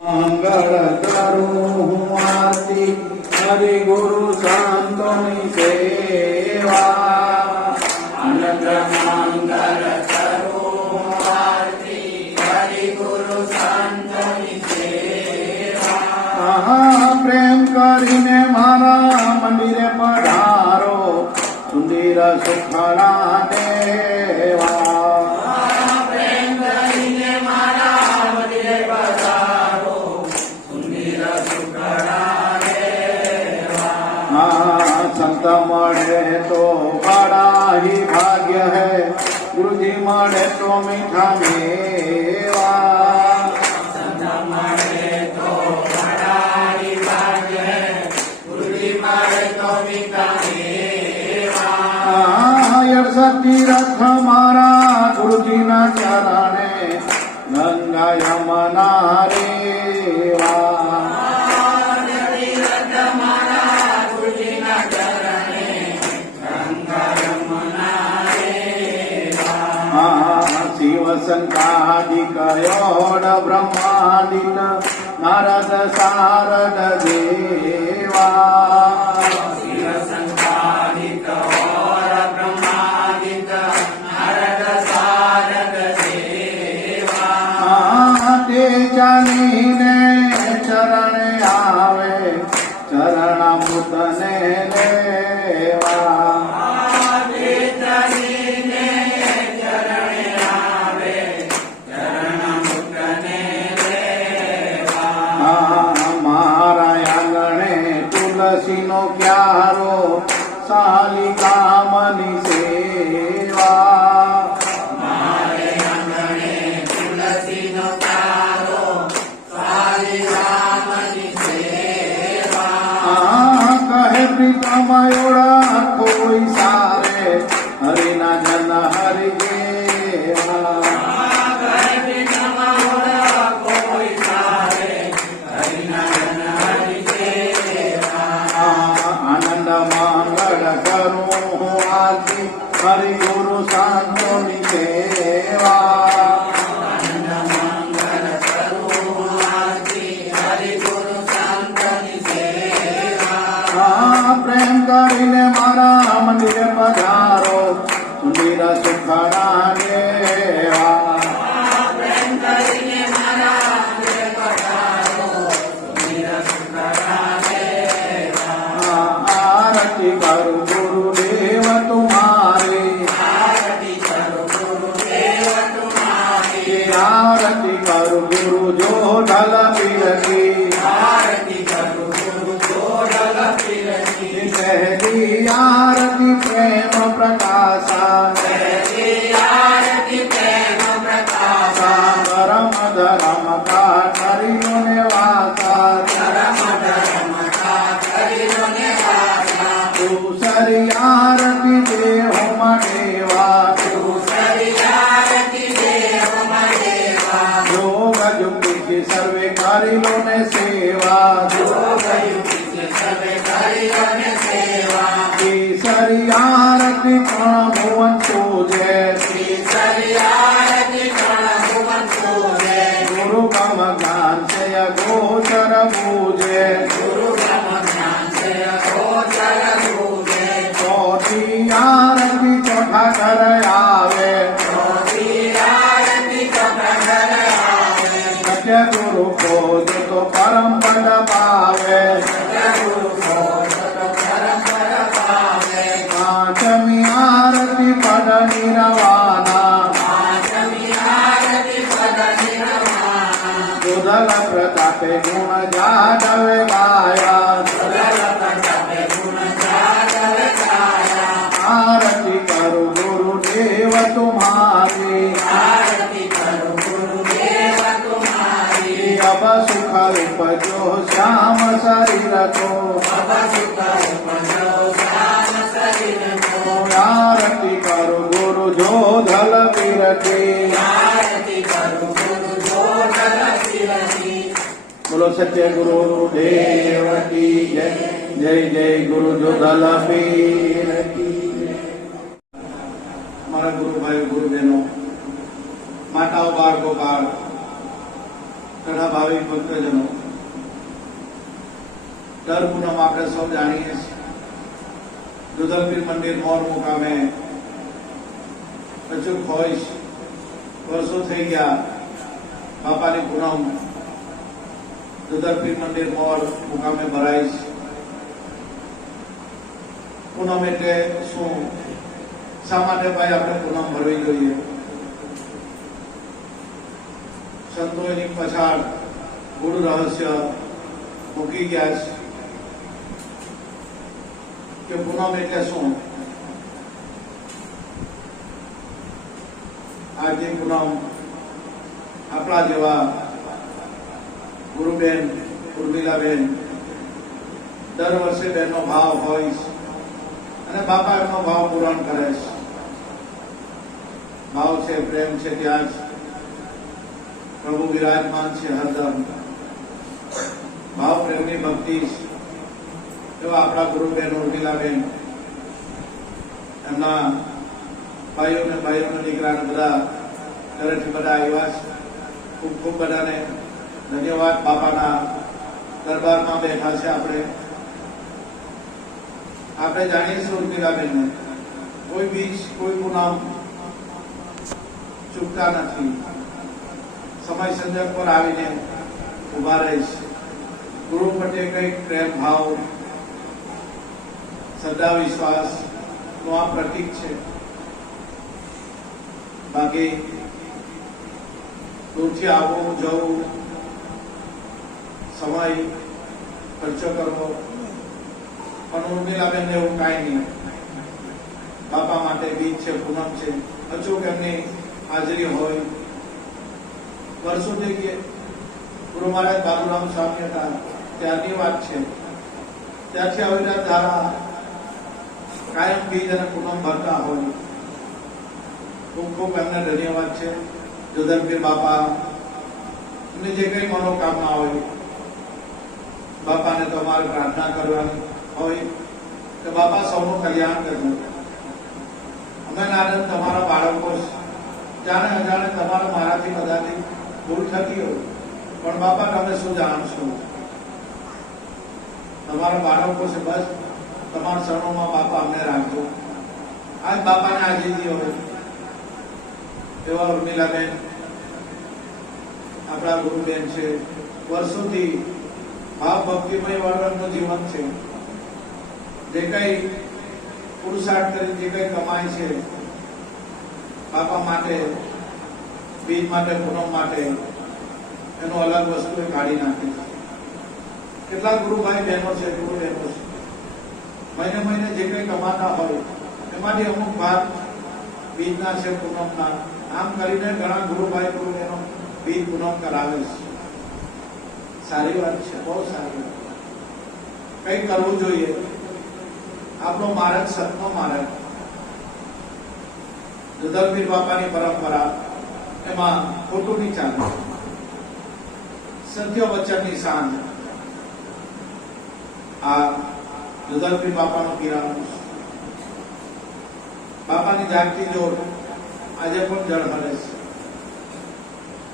મંગળ કરું આરતી હરિ ગુરુ સંતોની સેવા અનંત મંગળ કરું આરતી હરિ ગુરુ સંતોની સેવા પ્રેમ કરીને મારા મંદિરે પધારો સુંદર સુખડા દેવા संत मरे तो बड़ा ही भाग्य है गुरु जी मरे तो मीठा मेवा संत मरे तो बड़ा ही भाग्य है गुरु जी मरे तो मीठा मेवा यशती रथ मारा गुरु जी ना चरणे गंगा यमुना रेवा शिव संकादिक योड ब्रह्मादिक नारद सारद देवा शिव संकादिक योड ब्रह्मादिक नारद सारद देवा ते जानीने चरण आवे चरणामृत ने लेवा તુલસીનો ક્યારો શાલિકામની સેવા મારે આંગણે તુલસીનો ક્યારો શાલિકામની સેવા કહે પ્રીતમ યોડા કોઈ સારે હરિના જન હરિ જેવા हरि गुरु संतोनी सेवा मंगल करूं आरती हरि गुरु संतोनी सेवा प्रेम કરીને મારા મંદિરે પધારો સુંદર સુખડા દેવા પ્રેમ કરીને મારા મંદિરે પધારો સુંદર સુખડા દેવા આરતી કરું ગુરુદેવ तुम्हारे आरती करो गुरु जो ढल पीर की आरती करो गुरु जो ढल पीर की पहली आरती प्रेम प्रकाशा पहली आरती प्रेम प्रकाशा परम સર્વે કરી લો ને સેવા કેસરી આરતી ત્રણ ભુવન પૂજે ગુરુ બ્રહ્મ જ્ઞાન છે ગોચર પૂજે ચોથી આરતી ચોથા ઘર આવે સત્ય ગુરુ ખોજ તો પરમ પદ પાવે પાંચમી આરતી પદ નિરવાના દુધલ પ્રતાપે ગુણ જાદવે ગાયા आरती करो गुरुदेव तुम्हारी अब सुख उपजो श्याम शरीर को आरती करो गुरु जो धल पीरती बोलो सत्य गुरुदेव की जय जय जय गुरु जो धल पीरती મારા ગુરુ ભાઈ ગુરુ બહેનો માતાઓ બાળકો બાળ તથા ભાવિક ભક્તજનો દર પૂનમ આપણે સૌ જાણીએ છીએ દુધલપીર મંદિર મોર મુકામે અચૂક હોય વર્ષો થઈ ગયા બાપાની પૂનમ દુધલપીર મંદિર મોર મુકામે ભરાય છે પૂનમ એટલે શું શા માટે ભાઈ આપણે પૂનમ ભરવી જોઈએ સંતો એની પછાડ ગુરુ રહસ્ય મૂકી ગયા છે કે પૂનમ એટલે શું આજે પૂનમ આપણા જેવા ગુરુબેન ઉર્મિલાબેન દર વર્ષે બેનનો ભાવ હોય અને બાપા એમનો ભાવ પૂરણ કરે છે ભાવ છે પ્રેમ છે ત્યાં જ પ્રભુ વિરાજમાન છે હરદમ ભાવ પ્રેમની ભક્તિ એવા આપણા ગુરુબેન ઉર્મિલાબેન એમના ભાઈઓને દીકરાને બધા ઘરેથી બધા આવ્યા છે ખૂબ ખૂબ બધાને ધન્યવાદ બાપાના દરબારમાં બેઠા છે આપણે જાણીએ છીએ ઉર્મિલાબેનને કોઈ બીજ કોઈ પૂનમ ચૂકતા નથી સમય સંજોગ પર આવીને ઉભા રહે છે ગુરુ પ્રત્યે કઈક પ્રેમ ભાવ શ્રદ્ધા વિશ્વાસ નું આ પ્રતીક છે બાકી દૂરથી આવવું જવું સમય ખર્ચો કરવો પણ ઉર્મિલાબેન એવું કાંઈ નહીં બાપા માટે બીજ છે પૂનમ છે અચૂક એમની હાજરી હોય વર્ષોથી કે ગુરુ મહારાજ બાબુરામ સ્વામી હતા ત્યારની વાત છે ત્યાંથી આવીને ધારા કાયમ બીજ અને પૂનમ ભરતા હોય ખૂબ ખૂબ એમને ધન્યવાદ છે જોધરપીર બાપા એમની જે કઈ મનોકામના હોય બાપાને તો અમારે પ્રાર્થના કરવાની હોય કે બાપા સૌનું કલ્યાણ કરજો અમે નાનંદ તમારા બાળકો જાણે અજાણે તમારા મારાથી બધાથી ભૂલ થતી હોય પણ બાપા તમે શું જાણશો તમારા બાળકો છે બસ તમારા શરણોમાં બાપા અમને રાખજો આજ બાપાને આજીજી હોય એવા ઉર્મિલાબેન આપણા ગુરુબેન છે વર્ષોથી ભાવ ભક્તિમય વર્ણનનું જીવન છે જે કઈ પુરુષાર્થ કરી જે કઈ કમાય છે બાપા માટે બીજ માટે પૂનમ માટે એનો અલગ વસ્તુ કાઢી નાખે છે કેટલાક ગુરુભાઈ બહેનો છે ગુરુ બહેનો છે મહિને મહિને જે કઈ કમાતા હોય એમાંથી અમુક ભાગ બીજના છે પૂનમના આમ કરીને ઘણા ગુરુભાઈ ગુરુ બહેનો બીજ પૂનમ કરાવે છે સારી વાત છે બહુ સારી વાત કઈ કરવું જોઈએ આપણો માર્ગ સતનો માર્ગ જોધલપીર બાપાની પરંપરા એમાં ખોટું નહીં ચાલે સત્ય વચનની શાન આ જુદલપીર બાપાનું કિરાણું બાપાની જાગતી જોડ આજે પણ ઝળહળે છે.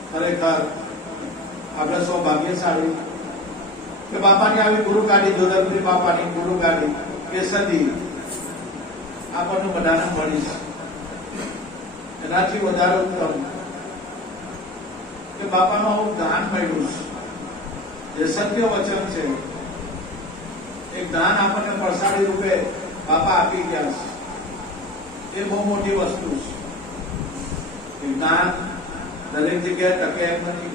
ખરેખર આપણે સૌભાગ્યશાળી કે બાપાની આવી ગુરુ ગાડી જોધલપીર બાપાની ગુરુ ગાડી કે સદી આપણને બધાને મળી છે. એનાથી વધારે ઉત્તમ કે બાપાનું આવું દાન મળ્યું છે જે સત્ય વચન છે. એક દાન આપણને પ્રસાદી રૂપે બાપા આપી ગયા છે. એ બહુ મોટી વસ્તુ છે. એક દાન દરેક જગ્યાએ ટકે એમ નથી.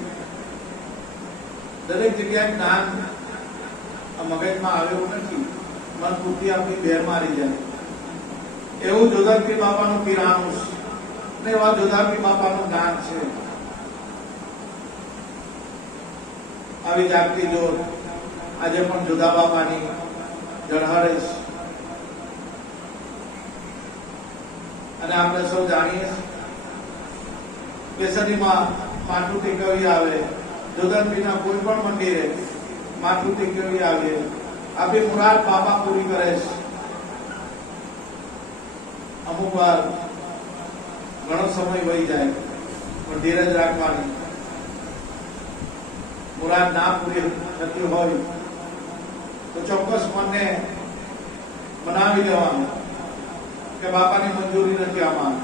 દરેક જગ્યાએ જ્ઞાન મગજમાં આવેલું નથી. મન પૂરતી આપણી બેર મારી જાય એવું જોધલપીર બાપાનું કિરાણું ને એવા જોધલપીર બાપાનું જ્ઞાન છે. આવી જાગતી જોત આજે પણ જોધા બાપાની ઝળહળે છે. અને આપણે સૌ જાણીએ કેસરીમાં માથું ટેકવી આવે, જોધલપીરના કોઈ પણ મંદિરે માથું ટેકવી આવે, આપણી મુરાદ બાપા પૂરી કરે છે. અમુક વાર ઘણો સમય વહી જાય પણ ધીરજ રાખવાની. મુરાદ ના પૂરી થતી હોય તો ચોક્કસ મનને બનાવી દેવાનું કે બાપાની મંજૂરી નથી આમાં.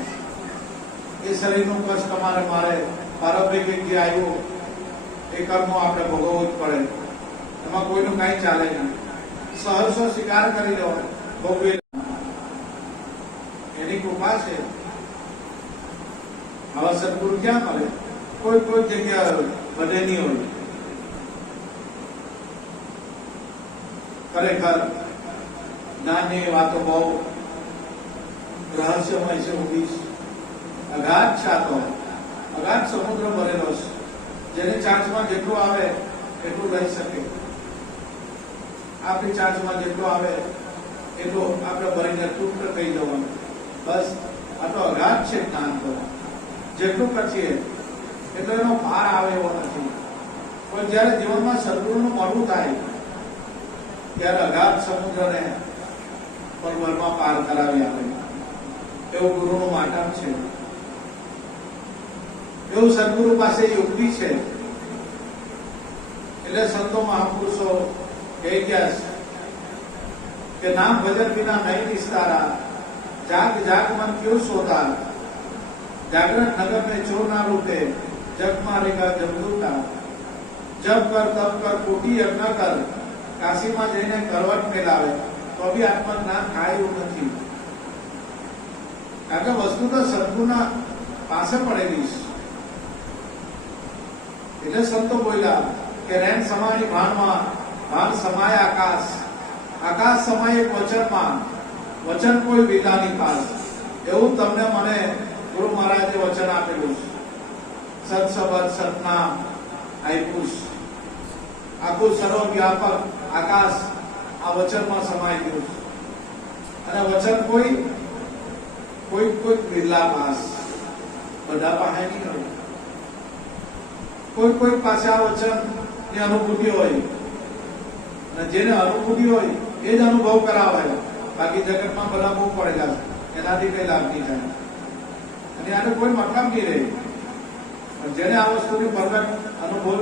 એ શરીરનું કષ્ટ તમારે મારે પારંપરિક જે આવ્યું એ કર્મો આપણે ભોગવવું જ પડે. એમાં કોઈનું કઈ ચાલે નહીં. સહર્ષો સ્વીકાર કરી લેવાનો, ભોગવી એની કૃપા છે. આવા સદગુરુ ક્યાં મળે? કોઈ કોઈ જગ્યા બધે નહીં હોય. ખરેખર જ્ઞાનની વાતો બહુ રહસ્યમય છે. ઊંડી અગાધ છાતો અગાધ સમુદ્ર ભરેલો છે. જેની ચાંચમાં જેટલું આવે એટલું લઈ શકે. આપણી ચાંચમાં જેટલું આવે એટલું આપણે ભરીને તૃપ્ત થઈ જવાનું. બસ આ તો અગાધ છે જ્ઞાન. તો જેટલું કરીએ એટલો એનો પાર આવે એવો નથી. પણ જયારે જીવનમાં સદગુરુનું મળવું થાય ત્યારે અગાધ સમુદ્રને પળભરમાં પાર કરાવી આપે એવું ગુરુનું માધ્યમ છે. એવું સદગુરુ પાસે યુક્તિ છે. એટલે સંતો મહાપુરુષો કહી ગયા કે નામ ભજન વિના નહીં નિસ્તારા, જાગ જાગ મન ક્યું સોતા, જાગરણ નગર में चोर ना लूटे, जग मारेगा जमदूता, जब कर तब कर कोटी यज्ञ कर, કાશીમાં જઈને કરવટ ફેલાવે તો બી આત્મજ્ઞાન થાય એવું નથી. કારણ કે વસ્તુ તો સદગુરુના પાસે પડેલી છે. એટલે સંતો બોલ્યા કે રેન સમાની ભાનમાં ભાન સમાય આકાશ, આકાશ સમાય વચનમાં, વચન કોઈ વિલાની પાસ. એવું તમને મને ગુરુ મહારાજે વચન આપેલું છે. સત શબ્દ સતનામ આપ્યું છે. આખું સર્વવ્યાપક આકાશ આ વચનમાં સમાઈ ગયું છે. અને વચન કોઈ કોઈ કોઈ બિરલા પાસ, બધા પાસે નહીં હોય. કોઈ કોઈ પાસે આ વચન ની અનુભૂતિ હોય અને જેને અનુભૂતિ હોય એ જ અનુભવ કરાવાય. બાકી જગતમાં બધા બહુ પડેલા છે, એનાથી કઈ લાભ નહીં થાય અને આને કોઈ મતલબ નહીં રહે. પણ જેને આ વસ્તુની પ્રગટ અનુભવ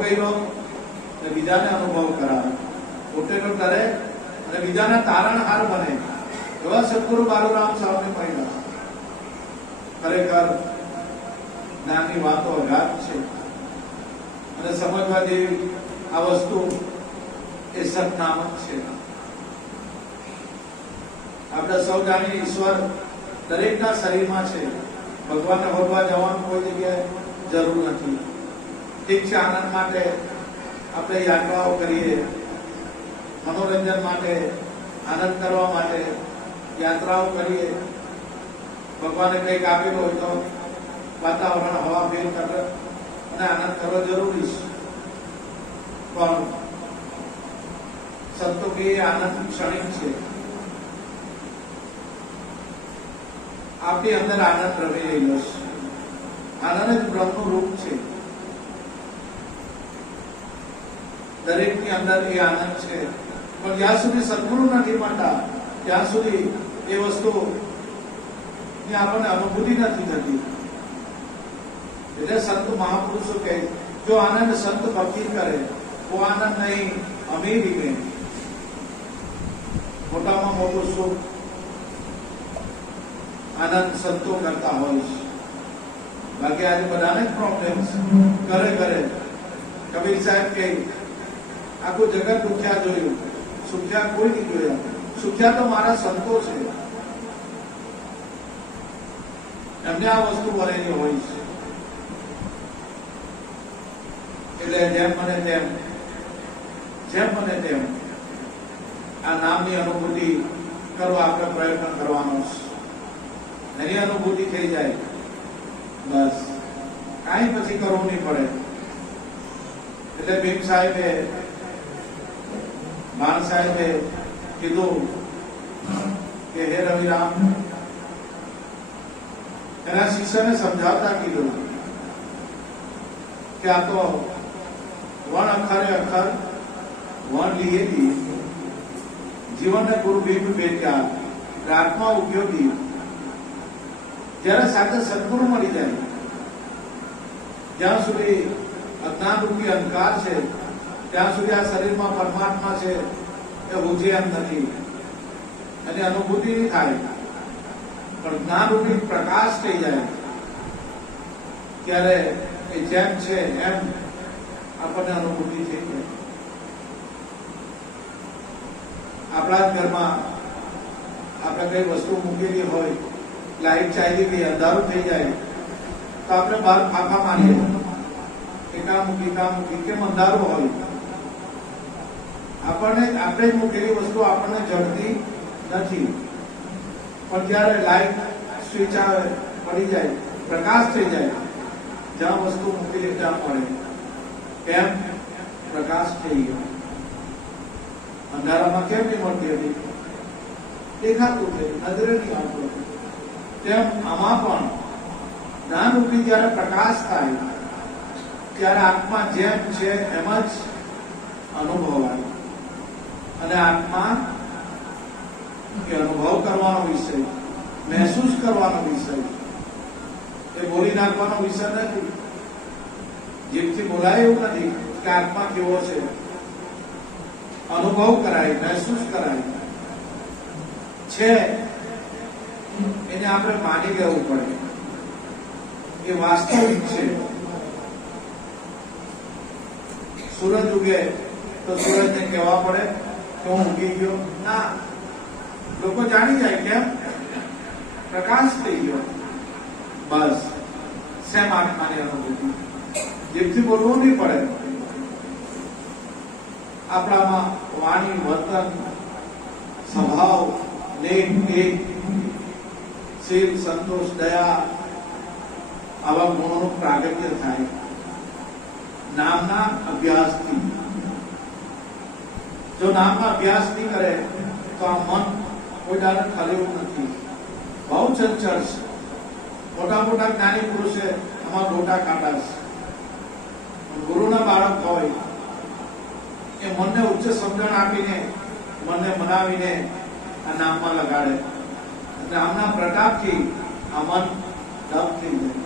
કર્યો અને બીજાને અનુભવ કરાવે, પોતેનો કરે અને બીજાના તારણહાર બને, એવા સદગુરુ બાલુરામ સાહેબની મહિલા. ખરેખર જ્ઞાનની વાતો અગાધ છે અને સમજવા જેવી આ વસ્તુ એ સતનામક છે. આપણે સૌ જાણીએ ઈશ્વર દરેકના શરીરમાં છે. ભગવાનને હોદવા જવાનું કોઈ જગ્યાએ જરૂર નથી. ઠીક છે, આનંદ માટે આપણે યાત્રાઓ કરીએ, મનોરંજન માટે, આનંદ કરવા માટે યાત્રાઓ કરીએ. ભગવાને કંઈક આપેલું હોય તો વાતાવરણ હવા ફેર કરે અને આનંદ કરવો જરૂરી છે. પણ સંતો કે આનંદ ક્ષણિક છે. આપણી અંદર આનંદ રમી રહેલો છે. આનંદ જ બ્રહ્મનું રૂપ છે. દરેકની અંદર એ આનંદ છે, પણ જ્યાં સુધી સદગુરુ નથી મળતા ત્યાં સુધી એ વસ્તુ ની આપણને અનુભૂતિ નથી થતી. એટલે સંત મહાપુરુષો કહે, જો આનંદ સંત ફકીર કરે वो आनंद नहीं अमीरी में. મોટામાં મોટું સુખ આનંદ સંતો કરતા હોય છે. બાકી આજે બધાને જ પ્રોબ્લેમ કરે. કબીર સાહેબ કે આખું જગત દુખ્યા જોયું, સુખ્યા કોઈ નહીં જોયા. સુખ્યા તો મારા સંતો છે, એમને આ વસ્તુ વરેલી હોય છે. એટલે જેમ મને તેમ આ નામની અનુભૂતિ કરવા આપણે પ્રયત્ન કરવાનો છે. એની અનુભૂતિ થઈ જાય બસ, કાંઈ પછી કરવું નહીં પડે. એટલે ભીમ સાહેબે, ભાન સાહેબે કીધું કે હે રવિરામ, એના શિષ્યને સમજાવતા કીધું કે આ તો વણ અખરે અખર વણ લીએ જીવનને ગુરુ ભીમ ભેટ્યા, આત્મા ઉપયોગી. જયારે સાથે સદગુરુ મળી જાય, જ્યાં સુધી અજ્ઞાન રૂપી અંધકાર છે ત્યાં સુધી આ શરીરમાં પરમાત્મા છે એ હુજે એમ નથી, એની અનુભૂતિ નહીં થાય. પણ જ્ઞાન રૂપી પ્રકાશ થઈ જાય ત્યારે એ જેમ છે એમ આપણને અનુભૂતિ થઈ જાય. આપણા જ ઘરમાં આપણે કઈ વસ્તુ મૂકેલી હોય, લાઈટ ચાલી ગઈ, અંધારું થઈ જાય તો આપણે બહાર ફાંફા મારીએ, એકા મૂકી કેમ અંધારું હોય. આપણે જ મૂકેલી વસ્તુ આપણને જડતી નથી, પણ જયારે લાઈટ સ્વિચ આવે, પડી જાય, પ્રકાશ થઈ જાય, જ્યાં વસ્તુ મૂકેલી ત્યાં મળે, કેમ પ્રકાશ થઈ ગયો. અંધારામાં કેમ નહીં મળતી હતી? દેખાતું છે, નજરે નહીં આવતું. તેમ આમાં પણ જ્ઞાન રૂપી જયારે પ્રકાશ થાય ત્યારે આત્મા જેમ છે એમ જ અનુભવાય. અને આત્મા એ અનુભવ કરવાનો વિષય, મહેસૂસ કરવાનો વિષય, એ બોલી નાખવાનો વિષય નથી. જીભથી બોલાય એવું નથી કે આત્મા કેવો છે. અનુભવ કરાય, મહેસૂસ કરાય છે, એને આપણે માની લેવું પડે. એ વાસ્તવિક છે. સૂરજ ઉગે તો સૂરજને કહેવા પડે કે હું ઉગી ગયો? ના, લોકો જાણી જાય. કેમ? પ્રકાશ થઈ ગયો. બસ, સેમ આત્માની અનુભૂતિ. જીભથી બોલવું નહીં પડે. આપણામાં વાણી, વર્તન, સ્વભાવ, નેક, શીલ, સંતોષ, દયા આવા ગુણોનું પ્રાગટ્ય થાય નામના અભ્યાસથી. જો નામના અભ્યાસ નહીં કરે તો આ મન કોઈ દાડે ખરેવું નથી, બહુ ચંચળ છે. મોટા મોટા જ્ઞાની પુરુષે આમાં ગોટા કાઢા છે. ગુરુના બાળક હોય એ મનને ઉચ્ચ સમજણ આપીને, મનને મનાવીને આ નામમાં લગાડે. નામના પ્રતાપથી આ મન દબ થઈ જાય,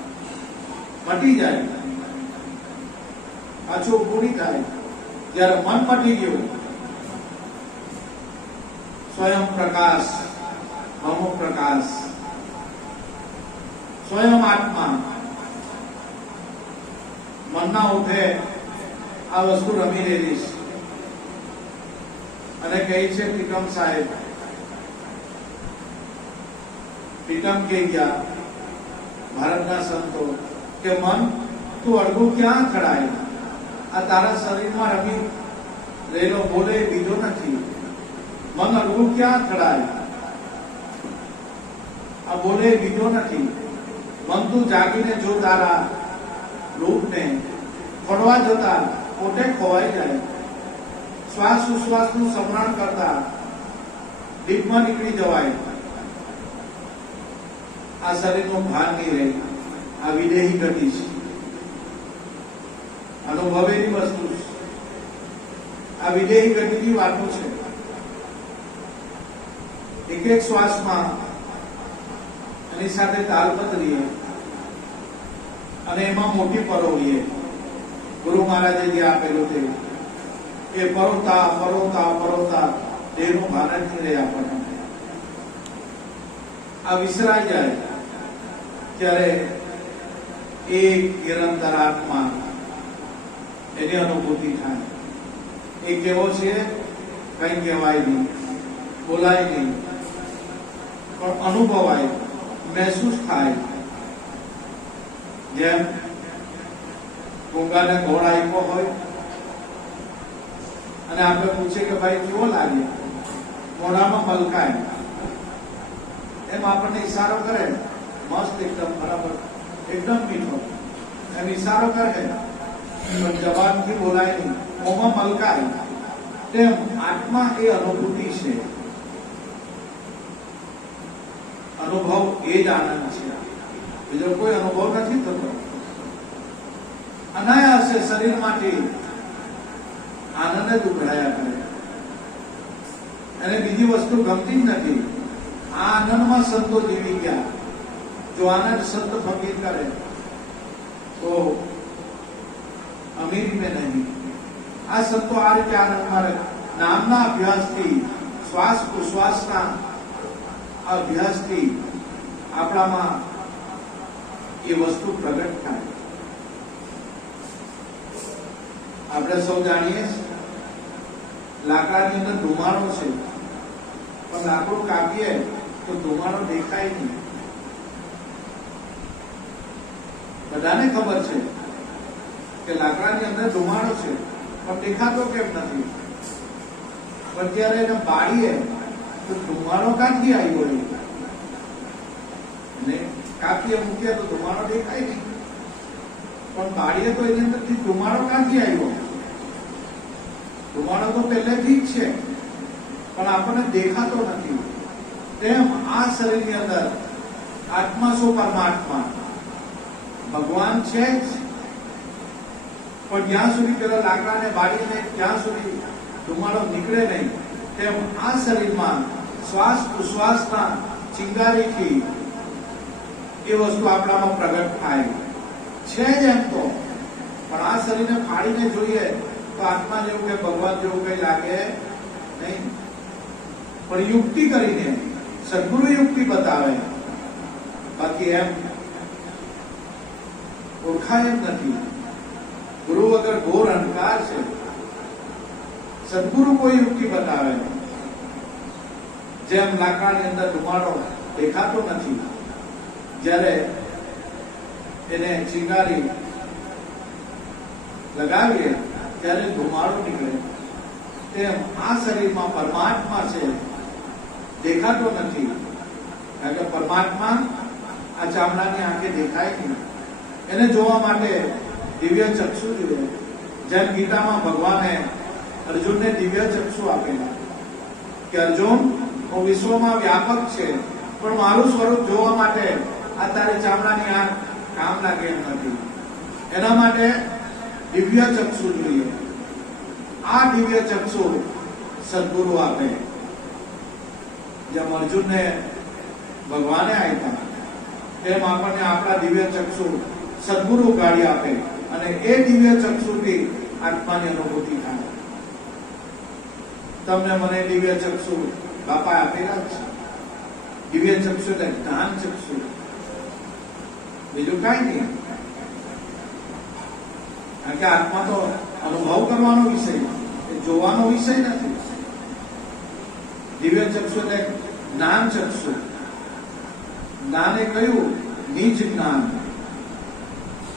મટી જાય, પાછું પૂરી થાય. જયારે મન મટી ગયું, સ્વયં પ્રકાશ, અમુક પ્રકાશ, સ્વયં આત્મા મનના ઉઠે આ વસ્તુ રમી રહેલી છે. અને કહી છે પ્રીતમ સાહેબ, પ્રીતમ કહી ગયા ભારતના સંતો કે મન તું અડગું ક્યાં ખડાય? આ તારા શરીરમાં રમી રહેલો બોલે બીજો નથી. મન અડગું ક્યાં ખડાય? આ બોલે બીજો નથી. મન તું જાગીને જો તારા રૂપને, ખોડવા જતા પોતે ખોવાઈ જાય. શ્વાસ ઉશ્વાસનું સ્મરણ કરતા ડીપમાં નીકળી જવાય. આ શરીરનો ભાર નહીં રહે. આ વિદેહી ગતિ છે, અનુભવેલી વસ્તુ છે. આ વિદેહી ગતિની વાતો છે. એક એક શ્વાસમાં એની સાથે તાલબદ્ધ રહીએ અને એમાં મોટી પરોવીએ. ગુરુ મહારાજે જે આપેલું તે એ પરોતા પરોતા પરોતા દેહનું ભાન જ નહીં રહે આપણને. આ વિસરાઈ જાય ત્યારે એક નિરંતર આત્મા એની અનુભૂતિ થાય. એ કેવો છે કઈ કહેવાય નહીં, બોલાય નહીં, પણ અનુભવાય, મહેસૂસ થાય. જેમ ગોગાને ઘોડ આપ્યો હોય અને આપણે પૂછે કે ભાઈ કેવો લાગે, મોઢામાં મલકાય, એમ આપણને ઈશારો કરે, મસ્ત એકદમ બરાબર, એકદમ મીઠો, એમ ઈશારો કરે પણ જવાનથી બોલાય નહીં, મોંમાં મલકાય. તેમ આત્મા એ અનુભૂતિ છે, અનુભવ એ જ આનંદ છે, બીજો કોઈ અનુભવ નથી થતો. અનાયાસે શરીરમાંથી આનંદ જ ઉભરાયા કરે, એને બીજી વસ્તુ ગમતી જ નથી. આ આનંદમાં સંતો જીવી ગયા. જો આનંદ સંત ફકીર કરે તો અમીરી में नहीं. આ સંતો આ રીતે આનંદમાં નામના અભ્યાસથી, શ્વાસ ઉશ્વાસના અભ્યાસથી આપણામાં એ વસ્તુ પ્રગટ થાય. આપણે સૌ જાણીએ લાકડાની અંદર ધુમાડો છે, પણ લાકડું કાપીએ તો ધુમાડો દેખાય નહીં. બધાને ખબર છે કે લાકડાની અંદર ધુમાડો છે, પણ દેખાતો કેમ નથી? પણ ત્યારે એને બાળીએ તો ધુમાડો ક્યાંથી આવ્યો? ને કાપીએ મૂકીએ તો ધુમાડો દેખાય નહીં, પણ બાળીએ તો એની અંદરથી ધુમાડો ક્યાંથી આવ્યો? ધુમાડો તો પહેલેથી જ છે, પણ આપણને દેખાતો નથી. તેમ આ શરીરની અંદર આત્મા શું પરમાત્મા ભગવાન છે જ, પણ જ્યાં સુધી પેલા લાકડાને બાળીને ત્યાં સુધી ધુમાડો નીકળે નહીં, તેમ આ શરીરમાં શ્વાસ ઉશ્વાસના ચિંગારીથી એ વસ્તુ આપણામાં પ્રગટ થાય છે જ એમ તો. પણ આ શરીરને ફાડીને જોઈએ તો આત્મા જેવું કે ભગવાન જેવું કઈ લાગે નહીં. પણ યુક્તિ કરીને સદગુરુ યુક્તિ બતાવે, બાકી એમ ઓળખાય જ નથી. ગુરુ વગર ઘોર અંધકાર છે. સદગુરુ કોઈ યુક્તિ બતાવે, જેમ લાકડાની અંદર ધુમાડો દેખાતો નથી, જ્યારે એને ચિંગારી લગાવીએ ત્યારે ધુમાડો નીકળે, તેમ આ શરીરમાં પરમાત્મા છે, દેખાતો નથી. કારણ કે પરમાત્મા આ ચામડાની આંખે દેખાય નહીં. એને જોવા માટે દિવ્ય ચક્ષુ જોઈએ. જેમ ગીતામાં ભગવાને અર્જુનને દિવ્ય ચક્ષુ આપેલા કે અર્જુન, હું વિશ્વમાં વ્યાપક છે, પણ મારું સ્વરૂપ જોવા માટે આ તારી ચામડાની આંખ કામ લાગે એમ નથી. એના માટે દિવ્ય ચક્ષુ જોઈએ. આ દિવ્ય ચક્ષુ સદગુરુ આપે. જેમ અર્જુનને ભગવાને આપ્યા, તેમ આપણને આપણા દિવ્ય ચક્ષુ સદગુરુ ગાડી આપે, અને એ દિવ્ય ચક્ષુથી આત્માની અનુભૂતિ થાય. તમને મને દિવ્ય ચક્ષુ બાપા આપેલા છે. દિવ્ય ચક્ષુ એટલે જ્ઞાન ચક્ષુ, બીજું કઈ નહીં. કારણ કે આત્મા તો અનુભવ કરવાનો વિષય, એ જોવાનો વિષય નથી. દિવ્ય ચક્ષુ એટલે જ્ઞાન ચક્ષુ. જ્ઞાન એ કયું? નિજ જ્ઞાન,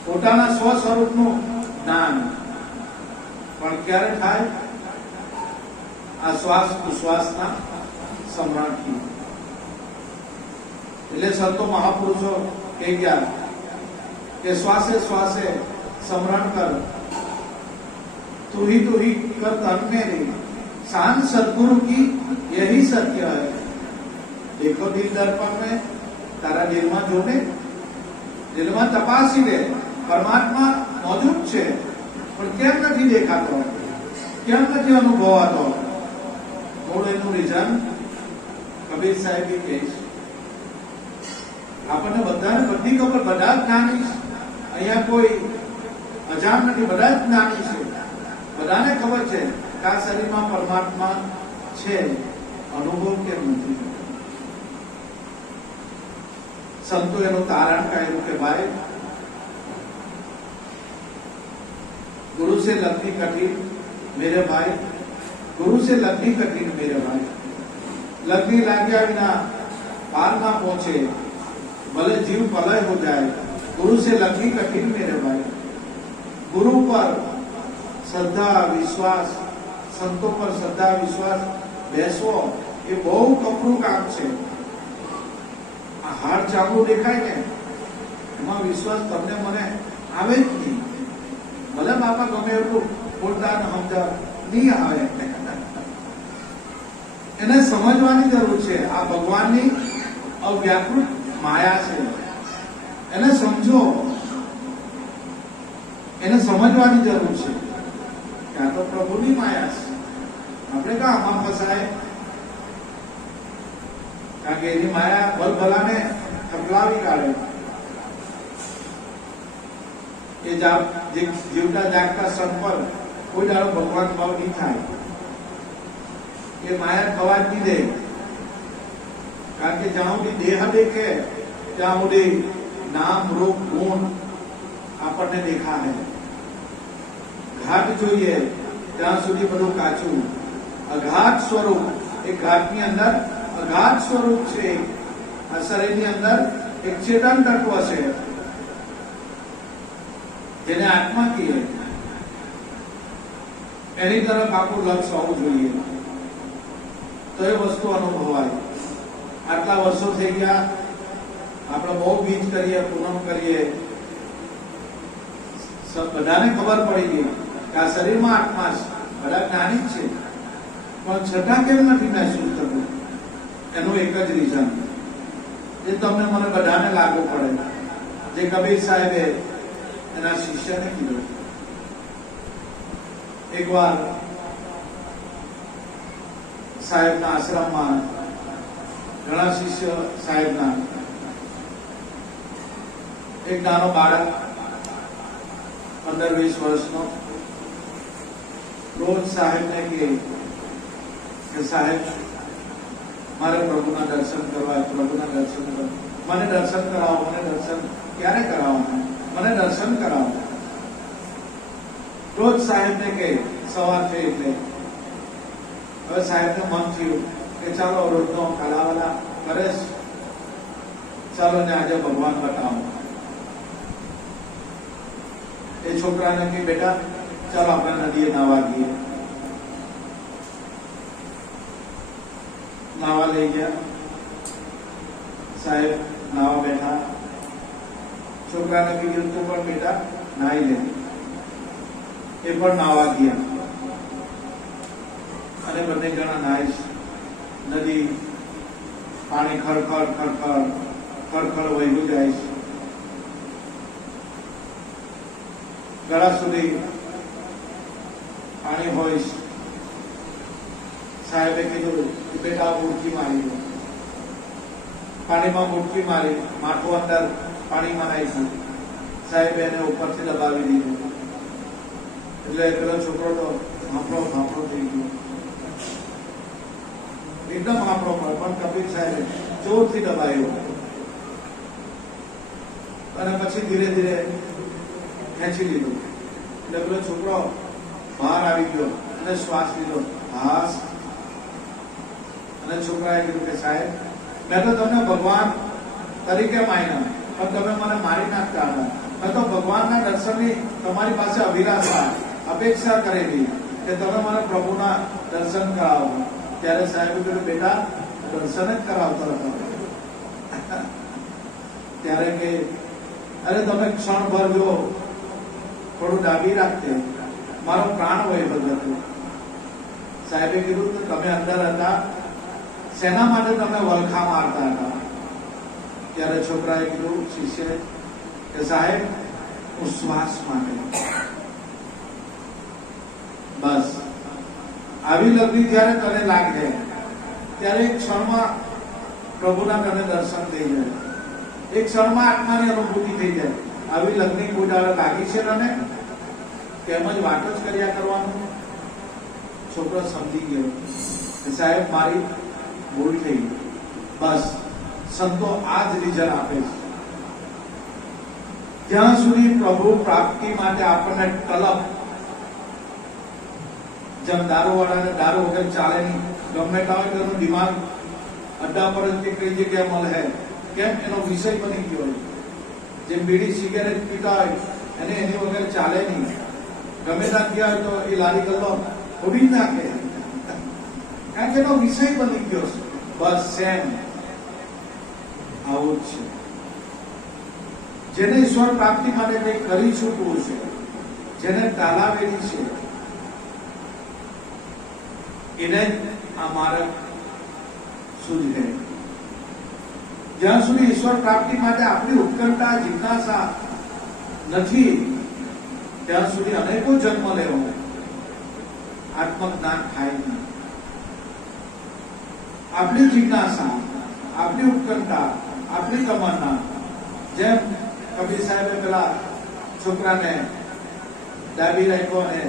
પોતાના સ્વ સ્વરૂપનું જ્ઞાન. પણ ક્યારે થાય? આ શ્વાસ ઉશ્વાસના સમરણથી. એટલે સંતો મહાપુરુષો કહી ગયા કે શ્વાસે શ્વાસે समरण कर, तू ही कर तन मेरी, शान सदगुरु की यही सत्य है. देखो दिल दर्पण में, तारा दिल में जो ने दिल में तपासी दे, परमात्मा मौजूद છે, પણ કેમ નથી દેખાતો? કેમ નથી અનુભવાતો? થોડું એનું રીઝન કબીર સાહેબ કહે છે. આપણને બધાને બધી ખબર, બધા જ જ્ઞાની છે. અહીંયા કોઈ અજાણ નથી, બધા જ જ્ઞાની છે. બધાને ખબર છે કે આ શરીરમાં પરમાત્મા છે. અનુભવ કેમ નથી? સંતો એનું તારણ કહ્યું કે ભાઈ, गुरु से लगनी कठिन मेरे भाई, गुरु से लगनी कठिन मेरे भाई. लगनी लाग्या बिना पार ना पहुंचे, भले जीव प्रलय हो जाए. गुरु से लगनी कठिन मेरे भाई. गुरु पर श्रद्धा विश्वास, संतों पर श्रद्धा विश्वास બેસવો એ બહુ કપરું કામ છે. આ હાડ ચામડું દેખાય ને એમાં વિશ્વાસ તમને મને આવે જ નહીં. ભલે બાપા ગમે એટલું બોલતા સમજા નહીં આવે. એને સમજવાની જરૂર છે. આ ભગવાનની અવ્યાકૃત માયા છે, એને સમજો, એને સમજવાની જરૂર છે કે આ તો પ્રભુની માયા છે. આપણે કા આમાં ફસાય? કારણ કે એની માયા ભલભલાને થકલાવી કાઢે. એ જીવતા જાગતા સત પર કોઈ દાડો ભગવાન ભાવ નહીં થાય. એ માયા થવા જ નહીં દે. કારણ કે જ્યાં સુધી દેહ દેખે ત્યાં સુધી નામ રૂપ ગુણ આપણને દેખાય. ઘાટ જોઈએ ત્યાં સુધી બધું કાચું. અઘાત સ્વરૂપ, એ ઘાટની અંદર અઘાત સ્વરૂપ છે. આ શરીરની અંદર એક ચેતન તત્વ છે જેને આત્મા કહીએ. એની તરફ આપણું લક્ષ્ય હોવું જોઈએ તો એ વસ્તુ અનુભવાય. આટલા વર્ષો થઈ ગયા, આપણે બહુ બીજ કરીએ, પૂનમ કરીએ, બધાને ખબર પડી ગઈ કે આ શરીરમાં આત્મા છે. બધા જ્ઞાની જ છે, પણ છતાં કેમ નથી મહેસૂસ થતું? એનું એક જ રીઝન, એ તમને મને બધાને લાગુ પડે. જે કબીર સાહેબે એના શિષ્યને કીધું. એકવાર સાહેબના આશ્રમમાં ઘણા શિષ્ય સાહેબના, એક નાનો બાળક 15-20 વર્ષનો રોજ સાહેબને કે સાહેબ મારે પ્રભુના દર્શન કરવા, પ્રભુના દર્શન કરવા, મને દર્શન કરાવો, મને દર્શન ક્યારે કરાવો, મને દર્શન કરાવો. રોજ સાહેબને કે સવાર થઈ એટલે હવે સાહેબને મન થયું કે ચાલો રોજનો કાલાવાલા કરે, ચાલો ને આજે ભગવાન બતાવો. એ છોકરાને કે બેટા ચાલો આપણે નદીએ નાવા ગઈએ. નાવા લઈ ગયા. સાહેબ નાવા બેઠા. છોકરાને કીધું તું પણ બેટા નાઈ લે. એ પણ નાવા ગયા અને બંને જણા નાય. નદી પાણી ખડખડ ખડખડ ખડખડ વહેતું જાય છે. ગળા સુધી પાણી હોય. સાહેબે કીધું બેટા બુડકી મારી દો. પાણીમાં બુડકી મારી, માથું અંદર પાણીમાં નાખ્યું. સાહેબે એને ઉપરથી દબાવી દીધું. એટલે પેલો છોકરો તો હાંફળો હાંફળો થઈ ગયો, એકદમ હાંફળો પડે. પણ કબીર સાહેબે જોરથી દબાયો અને પછી ધીરે ધીરે ખેંચી લીધું. એટલે પેલો છોકરો બહાર આવી ગયો અને શ્વાસ લીધો. હાસ. અને છોકરાએ કીધું કે સાહેબ મેં તો તમને ભગવાન તરીકે માન્યા, પણ તમે મને મારી નાખતા હતા. મેં તો ભગવાનના દર્શનની તમારી પાસે અભિલાષા અપેક્ષા કરેલી કે તમે મને પ્રભુના દર્શન કરાવો. ત્યારે સાહેબે કીધું બેટા દર્શન જ કરાવતો હતો. ત્યારે કે અરે તમે ક્ષણભર જો થોડું ડાબી રાખતે, મારો પ્રાણ વહી હતો. સાહેબે કીધું તો તમે અંદર હતા, શેના માટે તમે વલખા મારતા હતા? ત્યારે છોકરાએ કીધું શિષ્ય કે સાહેબ હું શ્વાસ માટે. બસ આવી લગની જ્યારે તને લાગે ત્યારે એક ક્ષણમાં પ્રભુના તને દર્શન થઈ જાય, એક ક્ષણમાં આત્માની અનુભૂતિ થઈ જાય. આવી લગની કોઈ દાડે લાગી છે તને? કેમ જ વાતો જ કર્યા કરવાનું? છોકરો સમજી ગયો કે સાહેબ મારી ભૂલ થઈ. બસ સંતો આ જ રિઝલ્ટ આપે છે. જ્યાં સુધી પ્રભુ પ્રાપ્તિ માટે આપણને તલબ, જેમ દારૂવાળાને દારૂ વગર ચાલે નહીં, ગમે ત્યાં હોય તેનું દિમાગ અડ્ડા પર જ કઈ જગ્યાએ મળે, કેમ એનો વિષય બની ગયો હોય. જેમ બીડી સિગરેટ પીતા હોય એને એની વગર ચાલે નહીં, ગમે ત્યાં ગયા હોય તો એ લારી ગલ્લો ઉડી નાખે, કારણ કે એનો વિષય બની ગયો છે. બસ સેમ આવું જ છે. જેને ઈશ્વર પ્રાપ્તિ માટે કંઈ કરી છૂટવું છે, જેને તાલાવેલી છે, એને આ માર્ગ સૂઝે. જ્યાં સુધી ઈશ્વર પ્રાપ્તિ માટે આપણી ઉત્કંઠા જિજ્ઞાસા નથી ત્યાં સુધી અનેકો જન્મ લેવો આત્મજ્ઞાન થાય નહીં. આપણી જિજ્ઞાસા, આપણી ઉત્કંઠા, આપણી તમન્ના, જેમ કબીર સાહેબે પેલા છોકરાને ડાબી રાખ્યો અને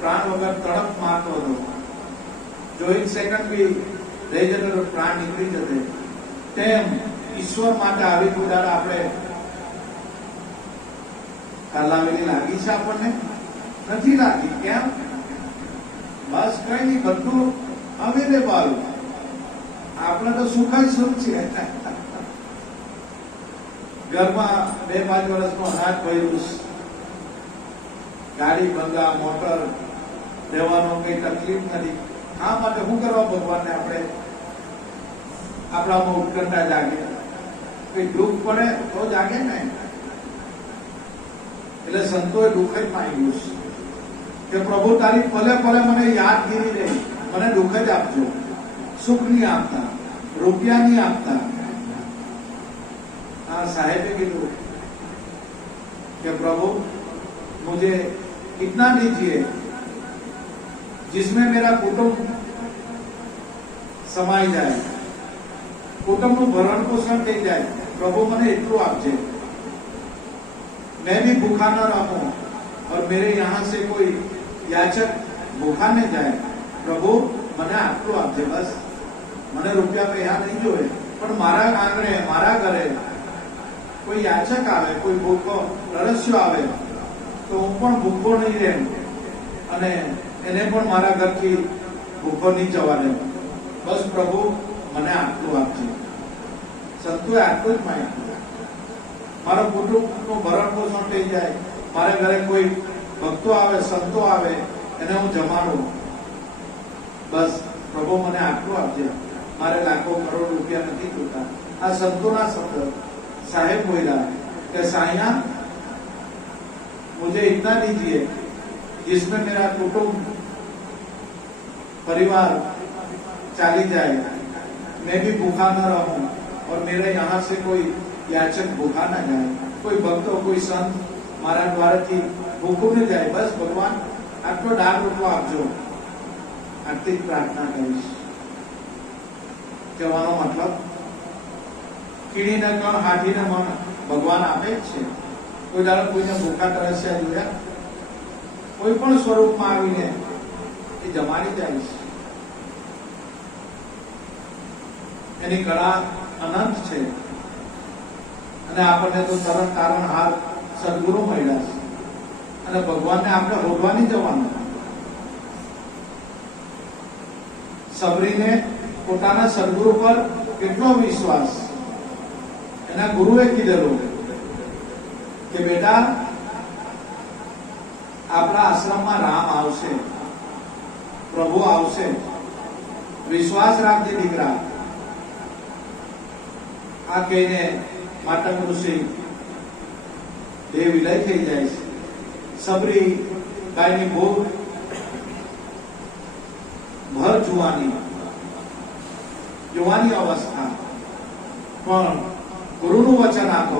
પ્રાણ વગર તડપ મારતો હતો, જો એક સેકન્ડ બી રહી જતો તો પ્રાણ નીકળી જતે, તેમ ઈશ્વર માટે આવી કોઈ દાડે આપણે તાલાવેલી લાગી છે? આપણને નથી લાગી. કેમ? બસ કઈ નહીં, બધું અવેલેબલ. આપણે તો સુખ જ સુખ છે. ઘરમાં 2-5 વર્ષનું અનાજ ભર્યું, ગાડી બંગલા મોટર લેવાનો કઈ તકલીફ નથી. આ માટે શું કરવા ભગવાનને આપણે આપણામાં ઉત્કંઠા જાગે? કઈ દુઃખ પડે તો જાગે ને. એટલે સંતોએ દુઃખ જ માંગ્યું કે પ્રભુ તારી પલે પલે મને યાદગીરી રહે, મને દુઃખ જ આપજો, સુખ નહીં આપતા, રૂપિયા નહીં આપતા. साहेब कीधु कि प्रभु मुझे इतना दीजिए जिसमें मेरा कुटुंब समाई जाए, कुटुंब નું ભરણ પોષણ થઈ જાય. प्रभु મને એટલું આપજે, मैं भी भूखा न रहूं और मेरे यहाँ से कोई याचक भूखा न जाए. प्रभु મને આટલું આપજે, બસ મને રૂપિયા પૈસા નહીં જોવે, પણ મારા આંગણે મારા ઘરે કોઈ યાચક આવે, કોઈ ભૂખો તરસ્યો આવે તો હું પણ ભૂખો નહીં રહે અને એને પણ મારા ઘરથી ભૂખો નહીં જવા દે. બસ પ્રભુ મને આટલું આપજે. સંતોએ આટલું જ માંગ્યું, મારો કુટુંબનું ભરણ પોષણ થઈ જાય, મારા ઘરે કોઈ ભક્તો આવે, સંતો આવે, એને હું જમાડું. બસ પ્રભુ મને આટલું આપજે, મારે લાખો કરોડ રૂપિયા નથી જોતા. આ સંતોના શબ્દ साहेब बोला कि साईया मुझे इतना दीजिए जिसमें मेरा कुटुंब परिवार चली जाए, मैं भी भूखा न रहूं और मेरे यहाँ से कोई याचक भूखा न जाए, कोई भक्त कोई संत मारा द्वारा थी भूखू न जाए. बस भगवान आटलो दान रूपो आपजो, आटली प्रार्थना करीश. कहेવાનો मतलब કીડીને કણ હાથીને મન ભગવાન આપે જ છે. કોઈ દાડો કોઈને ભૂખા તરસ્યા જોયા? કોઈ પણ સ્વરૂપમાં આવીને એ જમાડી જાય છે. એની કળા અનંત છે અને આપણને તો તરણ તારણ હાર સદગુરુ મળ્યા છે અને ભગવાનને આપણે હોદવાની જવાનું. સબરીને પોતાના સદગુરુ પર કેટલો વિશ્વાસ, એના ગુરુએ કીધેલું કે બેટા આપણા આશ્રમમાં રામ આવશે, પ્રભુ આવશે, વિશ્વાસ રાખજે દીકરા. આ કહીને માટક ઋષિ દેહ વિલય થઈ જાય છે. સબરી ગાયની ભૂખ ભર જુવાની અવસ્થા, પણ ગુરુનું વચન આપો,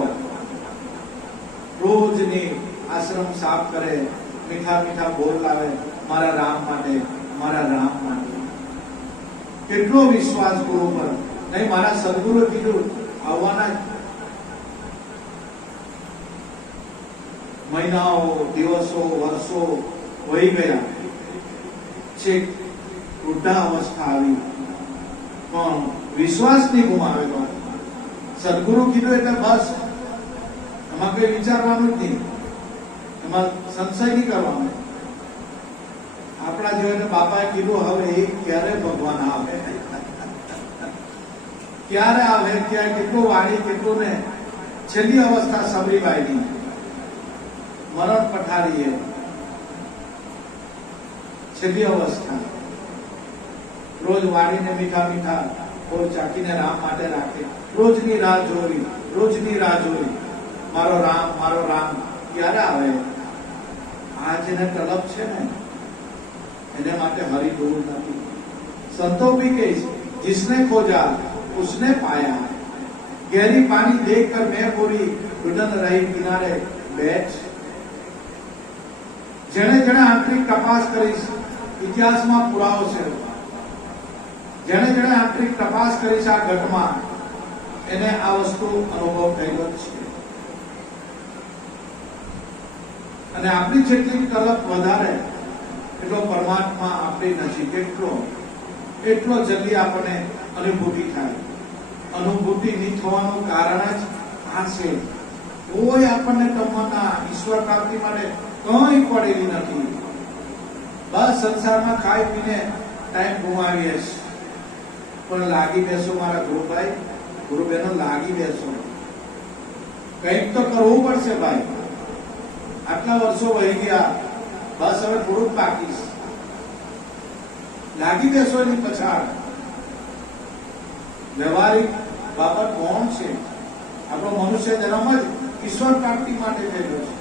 રોજની આશ્રમ સાફ કરે, મીઠા મીઠા બોલ લાવે મારા રામ માટે, મારા રામ માટે. કેટલો વિશ્વાસ ગુરુ પર. નહીં, મારા સદગુરુ કીધું આવવાના મહિનાઓ, દિવસો, વર્ષો વહી ગયા, છેક વૃદ્ધાવસ્થા આવી, પણ વિશ્વાસ નહીં ગુમાવેલો. સદગુરુ કીધું એટલે બસ, એમાં કઈ વિચારવાનું જ નહીં, એમાં સંશય નહીં કરવાનો. આપણા જેવાને બાપાએ કીધું હવે એ ક્યારે ભગવાન આવે, ક્યારે આવે, ક્યારે કેટલું વાણી, કેટલું ને છેલ્લી અવસ્થા સબરીબાઈની મરણ પઠારીએ, છેલ્લી અવસ્થા. રોજ વાળીને મીઠા મીઠા કોઈ ચાકીને રામ માટે રાખે, રોજની રાહ જોવી, રોજની રાહ જોવી, મારો રામ ક્યારે આવે. આ જેને તલબ છે ને એને માટે હરી દૂર નથી. સંતો भी કહે जिसने खोजा उसने पाया, गहरी पानी देखकर मैं पूरी गुडन रही किनारे बैठ. જેણે જેણે આંતરિક તપાસ કરી, ઇતિહાસમાં પુરાવો છે, જેણે જેણે આંતરિક તપાસ કરી છે આ ઘટમાં, એને આ વસ્તુ અનુભવ થયેલો છે. અને આપણી જેટલી તલબ વધારે એટલો પરમાત્મા આપણી નજીક, એટલો જલ્દી આપણને અનુભૂતિ થાય. અનુભૂતિ નહીં થવાનું કારણ જ આ છે. કોઈ આપણને તમન્ના ઈશ્વર પ્રાપ્તિ માટે કઈ પડેલી નથી. બસ સંસારમાં ખાઈ પીને ટાઈમ ગુમાવીએ છીએ. પણ લાગી બેસો મારા ગુરુભાઈ, ગુરુબહેનો, લાગી બેસો. કંઈક તો કરવું પડશે ભાઈ. આટલા વર્ષો વહી ગયા, બસ હવે થોડુંક બાકી છે. લાગી બેસો એની પછાડ. વ્યવહારિક બાબત કોણ છે? આપણો મનુષ્ય જન્મ જ ઈશ્વર પ્રાપ્તિ માટે થયેલો છે.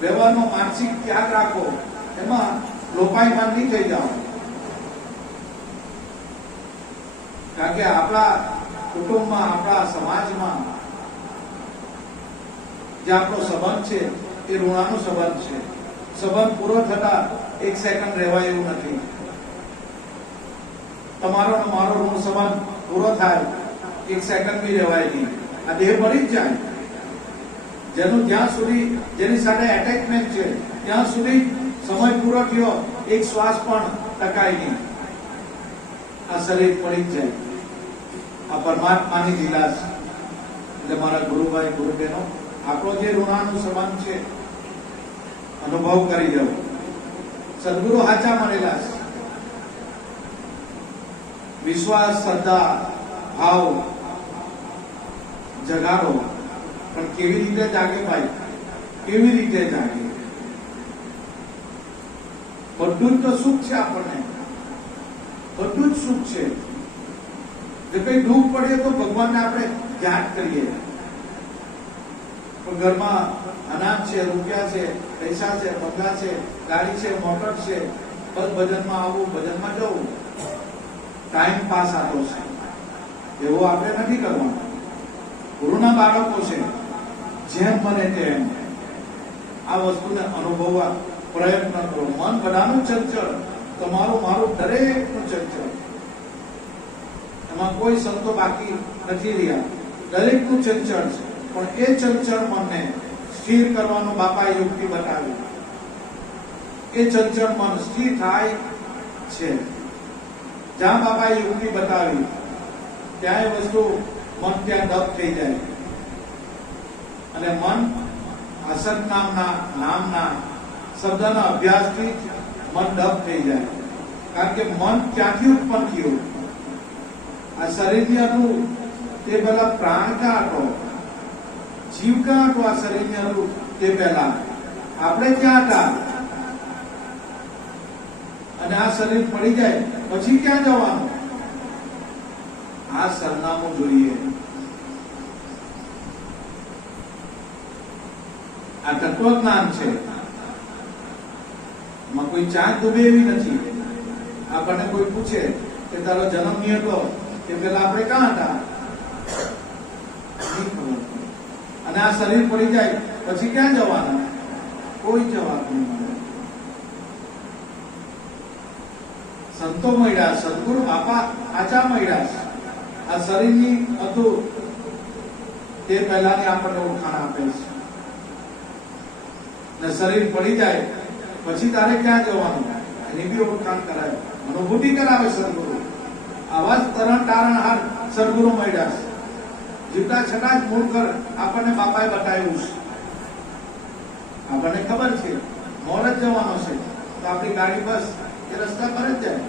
વ્યવહારનો માનસિક ત્યાગ રાખો, એમાં લોપાયમાન નહીં થઈ જાઓ. કારણ કે આપણા કુટુંબમાં, આપણા સમાજમાં જે આપણો સંબંધ છે એ ઋણાનો સંબંધ છે. સંબંધ પૂરો થતા એક સેકન્ડ રહેવાય એવું નથી. તમારો ને મારો ઋણ સંબંધ પૂરો થાય એક સેકન્ડ બી રહેવાય નહીં. આ દેહ મળી જ જાય. જેનું જ્યાં સુધી, જેની સાથે એટેચમેન્ટ છે ત્યાં સુધી સમય પૂરો થયો એક શ્વાસ પણ ટકાય નહીં. આ શરીર પડી જ જાય. આ પરમાત્માની લીલા છે. એટલે મારા ગુરુભાઈ, ગુરુબહેનો, આપણો જે ઋણાનો સંબંધ છે અનુભવ કરી દો. સદગુરુ હાચા મળેલા છે. વિશ્વાસ, શ્રદ્ધા, ભાવ જગાડો. પણ કેવી રીતે જાગે ભાઈ? કેવી રીતે જાગે? બધું જ તો સુખ છે આપણને, બધું જ સુખ છે. જો કઈ દુઃખ પડે તો ભગવાનને આપણે યાદ કરીએ. પણ ઘરમાં અનાજ છે, રૂપિયા છે, પૈસા છે, બંગલા છે, ગાડી છે, મોટર છે, બસ ભજનમાં આવવું, ભજનમાં જવું, ટાઈમ પાસ આતો છે. એવો આપણે નથી કરવાનું. ગુરુના બાળકો છે, જેમ બને તેમ આ વસ્તુને અનુભવવા પ્રયત્ન કરો. મન બધાનું ચંચળ, તમારું મારું દરેકનું ચંચળ. એમાં કોઈ સંતો બાકી નથી રહ્યા. દરેકનું ચંચળ છે. પણ એ ચંચળ મનને સ્થિર કરવાનું બાપાએ યુક્તિ બતાવી. એ ચંચળ મન સ્થિર થાય છે. જ્યાં બાપાએ યુક્તિ બતાવી ત્યાં એ વસ્તુ મન ત્યાં દબ થઈ જાય. અને મન અસત નામના શબ્દના અભ્યાસથી મન દબ થઈ જાય. કારણ કે મન ક્યાંથી ઉત્પન્ન થયું? આ શરીરની હતું તે પહેલા પ્રાણ ક્યાં હતો? જીવ ક્યાં હતો? આ શરીરની હતું તે પહેલા આપણે ક્યાં હતા? અને આ શરીર પડી જાય પછી ક્યાં જવાનું? આ સરનામું જોઈએ. આ તત્વજ્ઞાન છે. એમાં કોઈ ચાંદ ડૂબે એવી નથી. આપણને કોઈ પૂછે કે તારો જન્મ નહીં હતો તે પેલા આપણે ક્યાં હતા? અને આ શરીર પડી જાય પછી ક્યાં જવાના? કોઈ જવાબ નહીં મળે. સંતો મળ્યા, સદગુરુ બાપા આચા મળ્યા. આ શરીરની હતું તે પહેલાની આપણને ઓળખાણ આપે છે. ને શરીર પડી જાય પછી તારે ક્યાં જવાનું એની બી ઓળખાણ કરાય, અનુભૂતિ કરાવે સદગુરુ. આવા જ તરણ તારણહાર સદગુરુ મળ્યા છે. જીવતા છતાં જ મૂળ ઘર આપણને બાપાએ બતાવ્યું છે. આપણને ખબર છે મોર જ જવાનો છે તો આપણી ગાડી બસ એ રસ્તા પર જ જાય,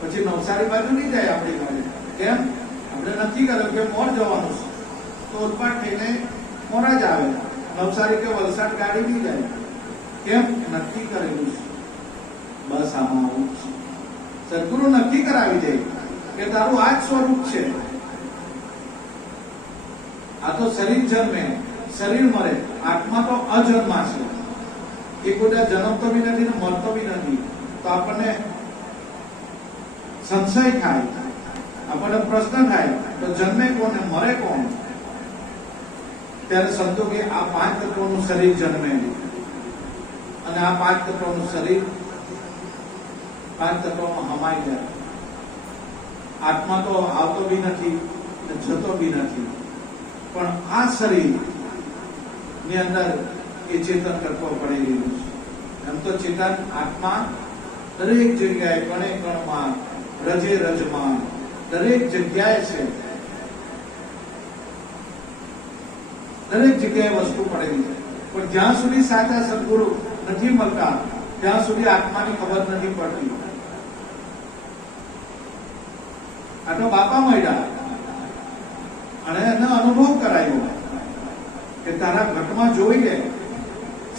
પછી નવસારી બાજુ નહીં જાય આપણી ગાડી. કેમ? આપણે નક્કી કર્યું કે મોર જવાનું છે તો ઉત્પાટ થઈને મોરા જ આવે. નવસારી કે વલસાડ ગાડી નહીં જાય. કેમ? નક્કી કરેલું છે. બસ આમાં આવું છે. સદગુરુ નક્કી કરાવી દે કે તારું આ જ સ્વરૂપ છે. આ તો શરીર જન્મે, શરીર મરે, આત્મા તો અજન્મા છે. એ કોઈ જન્મતો બી નથી ને મરતો બી નથી. તો આપણને સંશય થાય, આપણને પ્રશ્ન થાય તો જન્મે કોણ ને મરે કોણ? ત્યારે સંતો કે આ 5 તત્વોનું શરીર જન્મે અને આ 5 તત્વોનું શરીર 5 તત્વોમાં હમાઈ જાય. આત્મા તો આવતો બી નથી ને જતો બી નથી, પણ આ શરીર ની અંદર એ ચેતન તત્વ પડી રહ્યું છે. એમ તો ચેતન આત્મા દરેક જગ્યાએ કણે કણમાં, રજે રજમાં, દરેક જગ્યાએ છે. દરેક જગ્યાએ વસ્તુ પડેલી છે. પણ જ્યાં સુધી સાચા સદગુરુ નથી મળતા ત્યાં સુધી આત્માની ખબર નથી પડતી. આ તો બાપા મળ્યા અને એનો અનુભવ કરાયો કે તારા ઘટમાં જોઈ લે,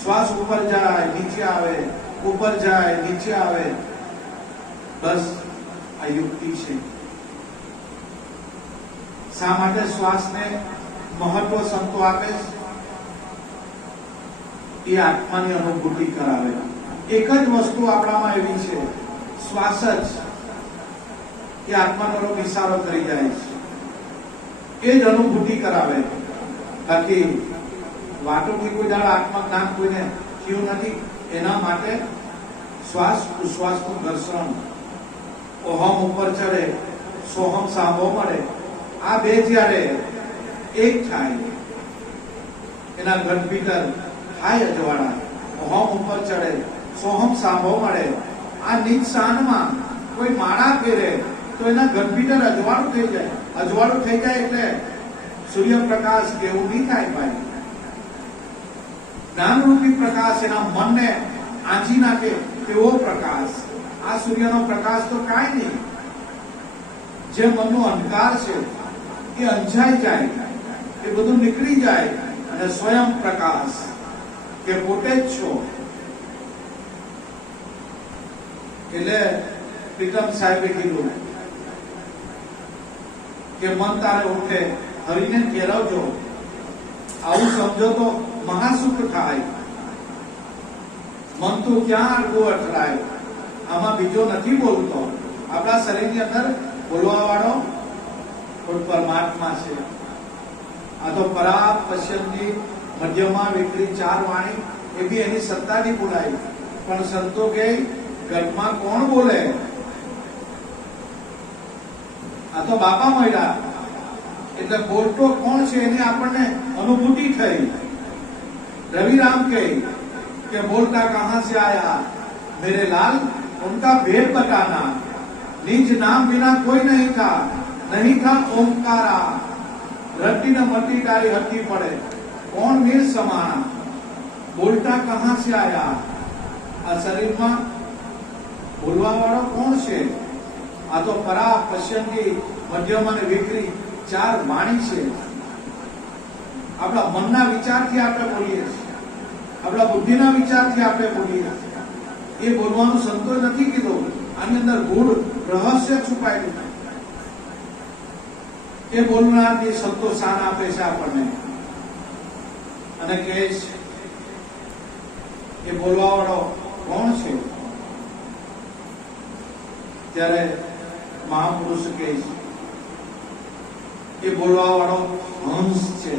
શ્વાસ ઉપર જાય નીચે આવે, ઉપર જાય નીચે આવે. બસ આ યુક્તિ છે. શા માટે શ્વાસને મહત્વ સંતો આપે? એ આત્માની અનુભૂતિ કરાવે. એક જ વસ્તુ આપણામાં એવી છે, શ્વાસ જ, એ આત્માનો ઇશારો કરી જાય છે. એ જ અનુભૂતિ કરાવે. બાકી વાતોથી કોઈ દાડ આત્મા જ્ઞાન કોઈને થયું નથી. એના માટે શ્વાસ ઉશ્વાસનું ઘર્ષણ, ઓહમ ઉપર ચડે, સોહમ સાંભો મળે, આ બે જ્યારે એક થાય, એના ઘટ ભીતર થાય અજવાળા. ઓહમ ઉપર ચડે, સોહમ સાંભો મળે. આ નીચ શાનમાં કોઈ માળા ફેરે તો એના ઘટ ભીતર અજવાળું થઈ જાય. અજવાળું થઈ જાય એટલે સૂર્યપ્રકાશ કેવું નહીં થાય ભાઈ. જ્ઞાનરૂપી પ્રકાશ એના મનને આંચી નાખે એવો પ્રકાશ. આ સૂર્યનો પ્રકાશ તો કાંઈ નહીં. જે મનનો અંધકાર છે એ અંજાઈ જાય, એ બધું નીકળી જાય અને સ્વયં પ્રકાશ કે પોતે જ છો. એટલે પ્રીતમ સાહેબે કીધું કે મન તારે ઉઠે હરીને કેળવજો, આવું સમજો તો મહાસુખ થાય. મન તો ક્યાં અડગો અથડાય, આમાં બીજો નથી બોલતો. આપણા શરીરની અંદર બોલવા વાળો કોઈ પરમાત્મા છે. આ તો પરા પશ્યંતી મધ્યમાં વિકરી 4 વાણી, એ બી એની સત્તાથી બોલાય. પણ સંતો કે ઘટમાં કોણ બોલે? આ તો બાપા મળ્યા એટલે બોલતો કોણ છે એની આપણને અનુભૂતિ થઈ. રવિરામ કે બોલતા કહાં સે આયા मेरे लाल, उनका भेद बताना. निज नाम बिना कोई नहीं था, नहीं था ओंकारा. रट्टी न मट्टी डाली हट्टी पड़े, कौन मीर समाना. बोलता कहां से आया? આ શરીરમાં બોલવા વાળો કોણ છે? આ તો પરા પશ્યંતી મધ્યમ અને વિકરી 4 વાણી છે. આપણા મનના વિચારથી આપણે બોલીએ છીએ, આપણા બુદ્ધિના વિચારથી આપણે બોલીએ છીએ. એ બોલવાનું સંતો નથી કીધું. આની અંદર ગૂઢ રહસ્ય છુપાયેલું છે. એ બોલનારથી સંતો શાન આપે છે આપણને અને કહે છે એ બોલવા વાળો કોણ છે? ત્યારે મહાપુરુષ કહે છે એ બોલવા વાળો હંસ છે.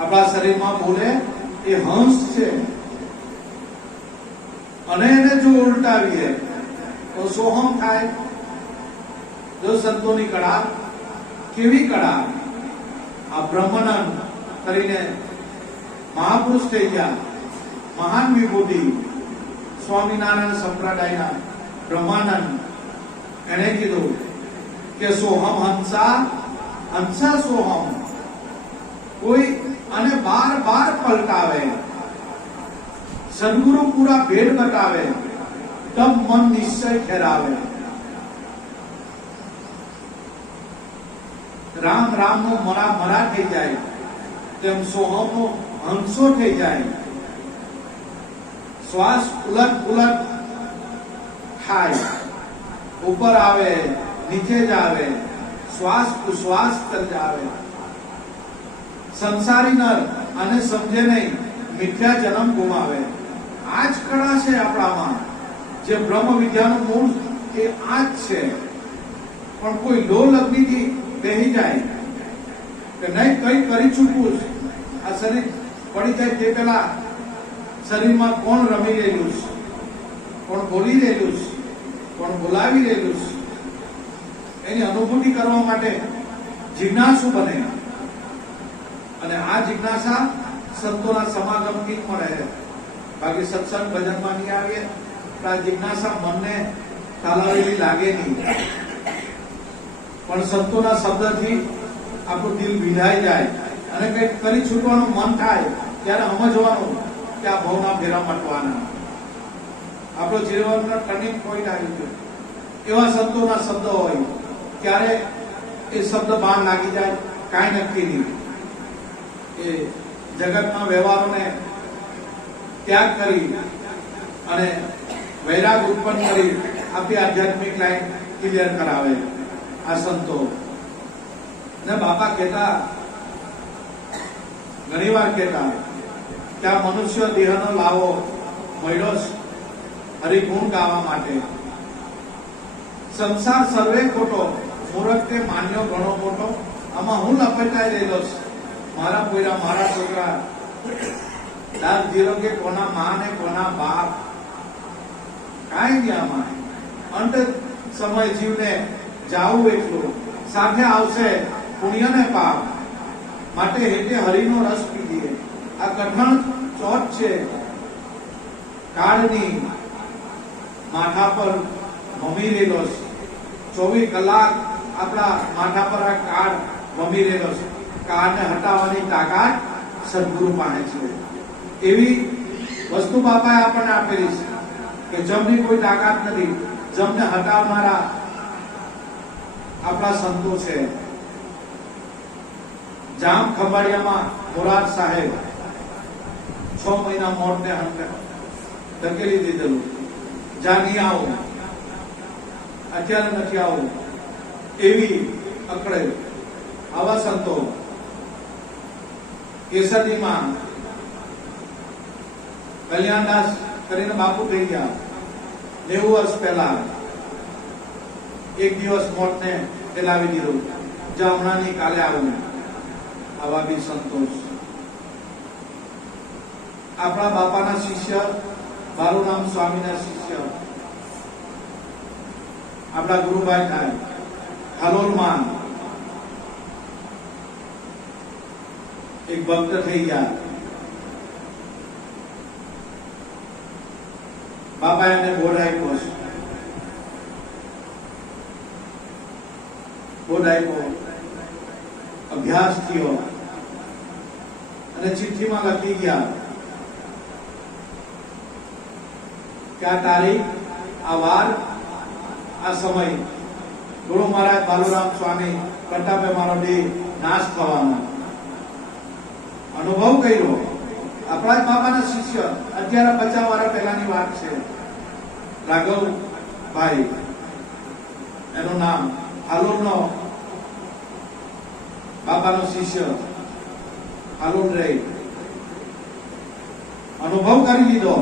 આપણા શરીરમાં બોલે એ હંસ છે. અને એને જો ઉલટાવીએ તો સોહમ થાય. જો સંતોની કળા કેવી કળા, આ બ્રહ્માનંદ કરીને મહાપુરુષ થઈ ગયા, મહાન વિભૂતિ, સ્વામિનારાયણ સંપ્રદાયના બ્રહ્માનંદ. એને કીધું કે સોહમ હંસા હંસા સોહમ. કોઈ અને બાર બાર પલટાવે, સદગુરુ પૂરા ભેદ બતાવે, તબ મન નિશ્ચય ઠેરાવે. રામ રામ નો મરા મરા થઈ જાય, તેમ સોહમ નો હંસો થઈ જાય. શ્વાસ ઉલટ ઉલટ થાય, ઉપર આવે નીચે જાવે, શ્વાસ ઉશ્વાસ તરજાવે. સંસારી નર અને સમજે નહીં, મિથ્યા જન્મ ગુમાવે. આ જ કળા છે આપણામાં, જે બ્રહ્મ વિદ્યાનું મૂળ એ આ જ છે. પણ કોઈ લો લગ્નીથી બેહી જાય કે નહીં કઈ કરી ચૂકવું, આ શરીર પડી જાય તે પેલા શરીરમાં કોણ રમી રહેલું છે, કોણ બોલી રહેલું છે, કોણ બોલાવી રહેલું છે, એની અનુભૂતિ કરવા માટે જિજ્ઞાસુ બને. અને આ જિજ્ઞાસા સંતોના સમાગમથી મળે. બાકી સત્સંગ ભજનમાં નહીં આવીએ તો આ જિજ્ઞાસા મનને તાલાવેલી લાગે નહીં. પણ સંતોના શબ્દથી આપણું દિલ ભીંજાઈ જાય અને કંઈક કરી છૂટવાનું મન થાય ત્યારે સમજવાનું કે આ ભાવના ફેરા મટવાના, આપણો જીવનનો ટર્નિંગ પોઈન્ટ આવી ગયો. એવા સંતોના શબ્દ હોય, ક્યારે એ શબ્દ બાણ લાગી જાય કાંઈ નક્કી નહીં. એ જગતના વ્યવહારોને ત્યાગ કરી અને વૈરાગ ઉત્પન્ન કરી આપણી આધ્યાત્મિક લાઈન ક્લિયર કરાવે આ સંતો. ને બાપા કહેતા, ઘણી વાર કહેતા કે આ મનુષ્ય દેહનો લાવો મળ્યો હરિગુણ ગાવા માટે. સંસાર સર્વે ખોટો, મૂરખ તે માન્યો ઘણો મોટો. આમાં હું લપેટાઈ રહેલો છું, મારા પોયરા મારા છોકરા, દાદ જીરો કે કોના માં ને કોના બાપ, કાંઈ નહીં. આમાં અંત સમય જીવને જાવું એટલું, સાથે આવશે પુણ્ય ને પાપ. માટે હેતે હરિનો રસ પીજીએ. આ કઠણ ચોથ છે, કાળની માથા પર ભમી રહેલો છે. 24 કલાક આપણા માથા પર આ કાળ ભમી રહેલો છે. કાળને હટાવવાની તાકાત સદગુરુ પાસે છે. એવી વસ્તુ બાપાએ આપણને આપેલી છે કે જમની કોઈ તાકાત નથી. જમને હટાવનારા આપણા સંતો છે. જામ ખંભાળિયામાં મોરાર સાહેબ 6 મહિના મોતને ધકેલી દીધેલું. જા નહીં આવું, અત્યારે નથી આવું, એવી અકળે. આવા સંતો કેસરીમાં કલ્યાણદાસ કરીને બાપુ થઈ ગયા 90 વર્ષ પહેલા. એક દિવસ મોતને ફેલાવી દીધું, જા હમણાં ની કાલે આવું. આવા બી સંતોષ. આપણા બાપાના શિષ્ય બાલુરામ સ્વામીના શિષ્ય આપણા ગુરુભાઈ થાય હાલોલમાં એક ભક્ત થઈ ગયા. બાપા એને બોર્ડ આપ્યો, અભ્યાસ થયો અને ચિઠ્ઠીમાં લખી ગયા કે આ તારીખ, આ વાર, આ સમય ગુરુ મહારાજ બાલુરામ સ્વામી પ્રતાપે મારો દેહ નાશ થવાનો અનુભવ કર્યો. આપણા જ બાપાના શિષ્ય, અત્યારે 50 વર્ષ પહેલાની વાત છે. રાઘવભાઈ એનું નામ, હાલોલનો બાપાનો શિષ્ય, હાલોલ રહે. અનુભવ કરી લીધો,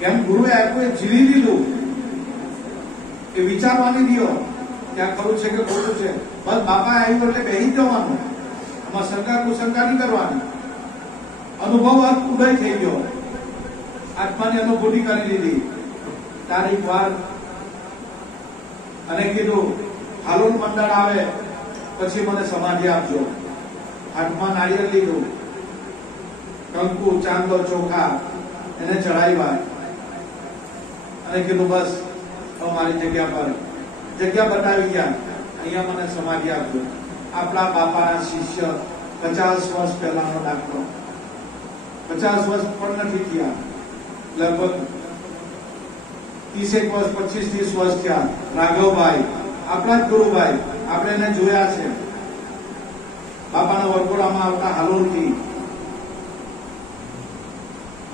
કેમ ગુરુએ આપ્યું જીવી લીધું. એ વિચારવાની દીધો કે આ ખરું છે કે ખોટું છે. બસ બાપા આવ્યું એટલે બેહી જવાનું, આમાં શંકા કુશંકા નહીં કરવાની. અનુભવ ઉદય થઈ ગયો, આત્માની અનુભૂતિ કરી લીધી. તારીખ વાર અને કીધું હાલુન મંડળ આવે પછી મને સમાધિ આપજો. હાથમાં નાળિયેર લીધું, કંકુ, ચાંદલો, ચોખા એને ચડાવ્યા અને કીધું બસ હવે મારી જગ્યા બતાવી ગયા, અહીંયા મને સમાધિ આપજો. આપણા બાપાના શિષ્ય 50 વર્ષ પહેલાનો દાખલો, 50 વર્ષ પણ નથી થયા, લગભગ 30 વર્ષ 25-30 વર્ષ થયા. રાઘવભાઈ આપણા જ ગુરુભાઈ, આપણે એને જોયા છે બાપાના વરઘોડામાં આવતા હાલોલથી,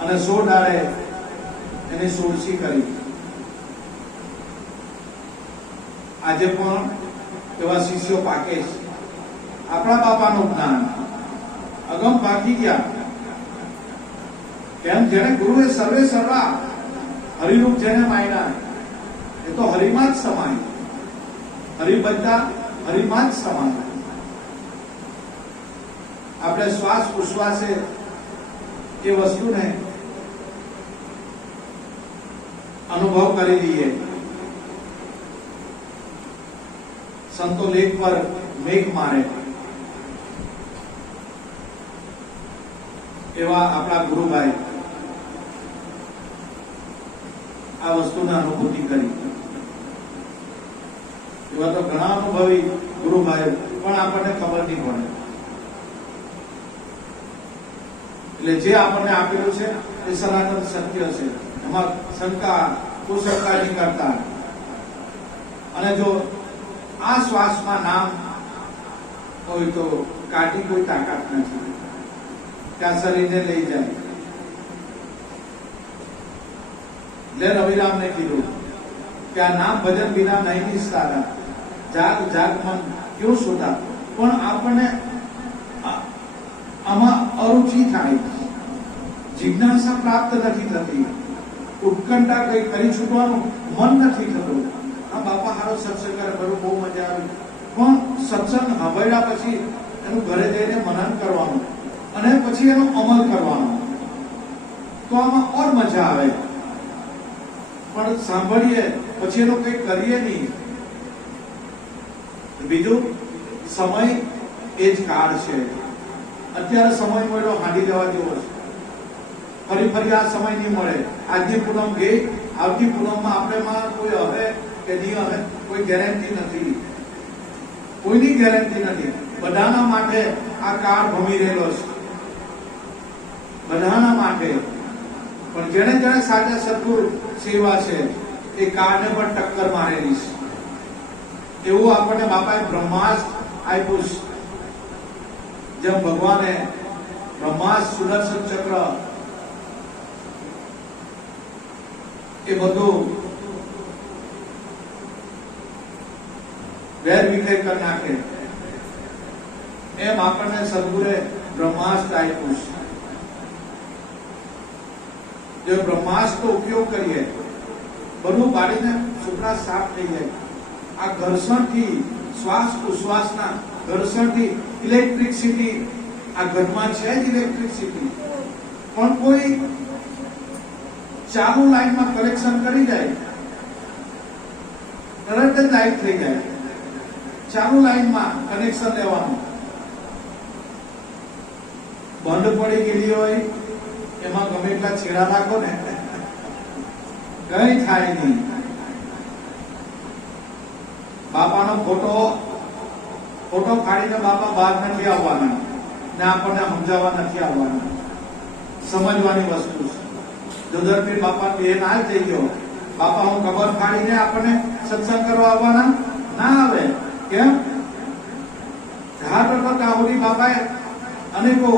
અને 16 દાડે એની સોળસી કરી. આજે પણ એવા શિષ્યો પાકે છે. આપણા બાપાનું જ્ઞાન અગમ પાકી ગયા. કેમ? જેને ગુરુએ સર્વે સર્વા હરિરૂપ જેને માયના એ તો હરિમાં જ સમાય. હરિ બધા હરિમાં જ સમાય. આપણે શ્વાસ ઉશ્વાસે એ વસ્તુને અનુભવ કરી દઈએ. સંતો લેખ પર મેઘ મારે એવા આપણા ગુરુભાઈ આ વસ્તુને અનુભૂતિ કરી. એવા તો ઘણા અનુભવી ગુરુભાઈ પણ આપણને ખબર નહીં પડે. એટલે જે આપણને આપેલું છે એ સનાતન સત્ય છે, એમાં શંકા કુશંકા નહીં કરતા. અને જો આ શ્વાસમાં નામ હોય તો કાઢી કોઈ તાકાત નથી, ત્યાં શરીરને લઈ જાય. એટલે રવિરામને કીધું કે આ નામ ભજન વિના નહીં નિસ્તારા, જાગ જાગ મન ક્યું સુતા. પણ આપણને આમાં અરુચિ થાય, જિજ્ઞાસા પ્રાપ્ત નથી થતી, ઉત્કંઠા કઈ કરી છૂટવાનું મન નથી થતું. આ બાપા હારો સત્સંગ કરે, બહુ મજા આવી, પણ સત્સંગ સાંભળ્યા પછી એનું ઘરે જઈને મનન કરવાનું અને પછી એનો અમલ કરવાનો, તો આમાં ઓર મજા આવે. પણ સાંભળીએ પછી એનું કઈ કરીએ નહીં. બીજું, સમય એ જ કાળ છે. અત્યારે સમય મળ્યો હાંડી જવા જેવો છે. ફરી આ સમય નહીં મળે. આજની પૂનમ ગઈ, આવતી પૂનમમાં આપણે કોઈ હવે કે નહીં હવે કોઈ ગેરંટી નથી, કોઈની ગેરંટી નથી. બધાના માટે આ કાળ ભમી રહેલો છે, બધાના માટે. પણ જેને જેને સાચા સદગુરુ સેવા છે એ કાળને પણ ટક્કર મારેલી છે. એવું આપણને બાપાએ બ્રહ્માસ્ત્ર આપ્યું છે. જેમ ભગવાને બ્રહ્માસ્ત્ર, સુદર્શન ચક્ર એ બધું વેર વિખેર કરી નાખે, એમ આપણને સદગુરે બ્રહ્માસ્ત્ર આપ્યું છે. જો બ્રહ્માસ્ત્ર ઉપયોગ કરીએ, બધું બાળીને સુપડા સાફ થઈ જાય. આ ઘર્ષણથી, શ્વાસ ઉશ્વાસના ઘર્ષણથી ઇલેક્ટ્રિસિટી આ ઘરમાં છે જ ઇલેક્ટ્રિસિટી. પણ કોઈ ચાલુ લાઈનમાં કનેક્શન કરી જાય, તરત જ લાઈટ થઈ જાય. ચાલુ લાઈનમાં કનેક્શન લેવાનું. બંધ પડી ગયેલી હોય એમાં ગમે એટલા છેડા રાખો ને, કઈ થાય નહીં. બાપાનો ફોટો ફાડીને બાપા બહાર નથી આવવાના ને આપણને સમજાવવા નથી આવવાના. સમજવાની વસ્તુ છે. જોધરપીર બાપા એ ના જ થઈ ગયો, બાપા હું કબર ફાડીને આપણને સત્સંગ કરવા આવવાના ના આવે. કેમ? કાહુરી બાપાએ અનેકો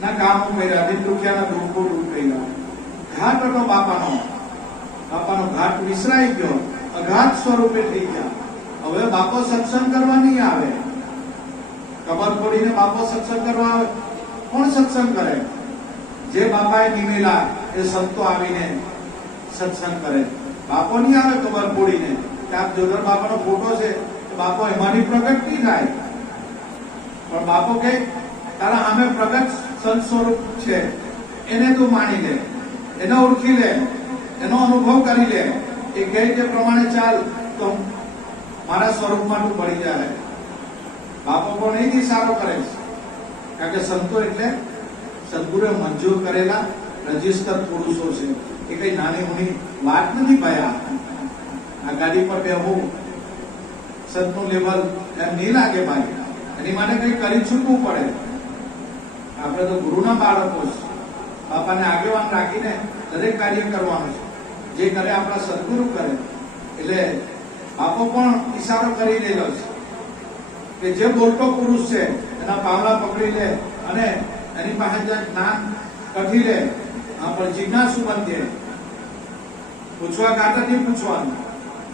ના કામો કર્યા, દિન દુખિયાના દુઃખો દૂર કર્યા. ઘાટ હતો બાપાનો ઘાટ વિસરાઈ ગયો, અઘાત સ્વરૂપે થઈ ગયા. હવે બાપો સત્સંગ કરવા નહીં આવે. કબર ફોડીને બાપો સત્સંગ કરવા આવે, કોણ સત્સંગ કરે? જે બાપાએ નિમેલા એ સંતો આવીને સત્સંગ કરે. બાપો નહીં આવે કબર ફોડીને. ત્યાં જોધર બાપાનો ફોટો છે, બાપો એમાંથી પ્રગટ નહીં થાય. પણ બાપો કે તારા સામે પ્રગટ સંત સ્વરૂપ છે, એને તું માની લે, એને ઓળખી લે, એનો અનુભવ કરી લે. એ કહે તે પ્રમાણે ચાલ તો મારા સ્વરૂપમાં તું પડી જાય. બાપો પણ એ જ ઇશારો કરે છે, કારણ કે સંતો એટલે સદગુરુએ મંજૂર કરેલા રજીસ્ટર પુરુષો છે. એ કઈ નાની મોટી વાત નથી ભાઈ. આ ગાડી પર બેહવું સંતનું લેવલ એમ નહીં લાગે ભાઈ. એની માટે કઈ કરી છૂટવું પડે. આપણે તો ગુરુના બાળકો છે, બાપાને આગેવાન રાખીને દરેક કાર્ય કરવાનું છે. જે કરે આપણા સદગુરુ કરે. એટલે બાપો પણ ઈશારો કરી રહેલો છે કે જે બોલતો પુરુષ છે એના પાવલા પકડી લે અને એની પાસે જે જ્ઞાન કઢી લે, પણ જિજ્ઞાસુ બનજે. પૂછવા ગાતા નહીં પૂછવાનું,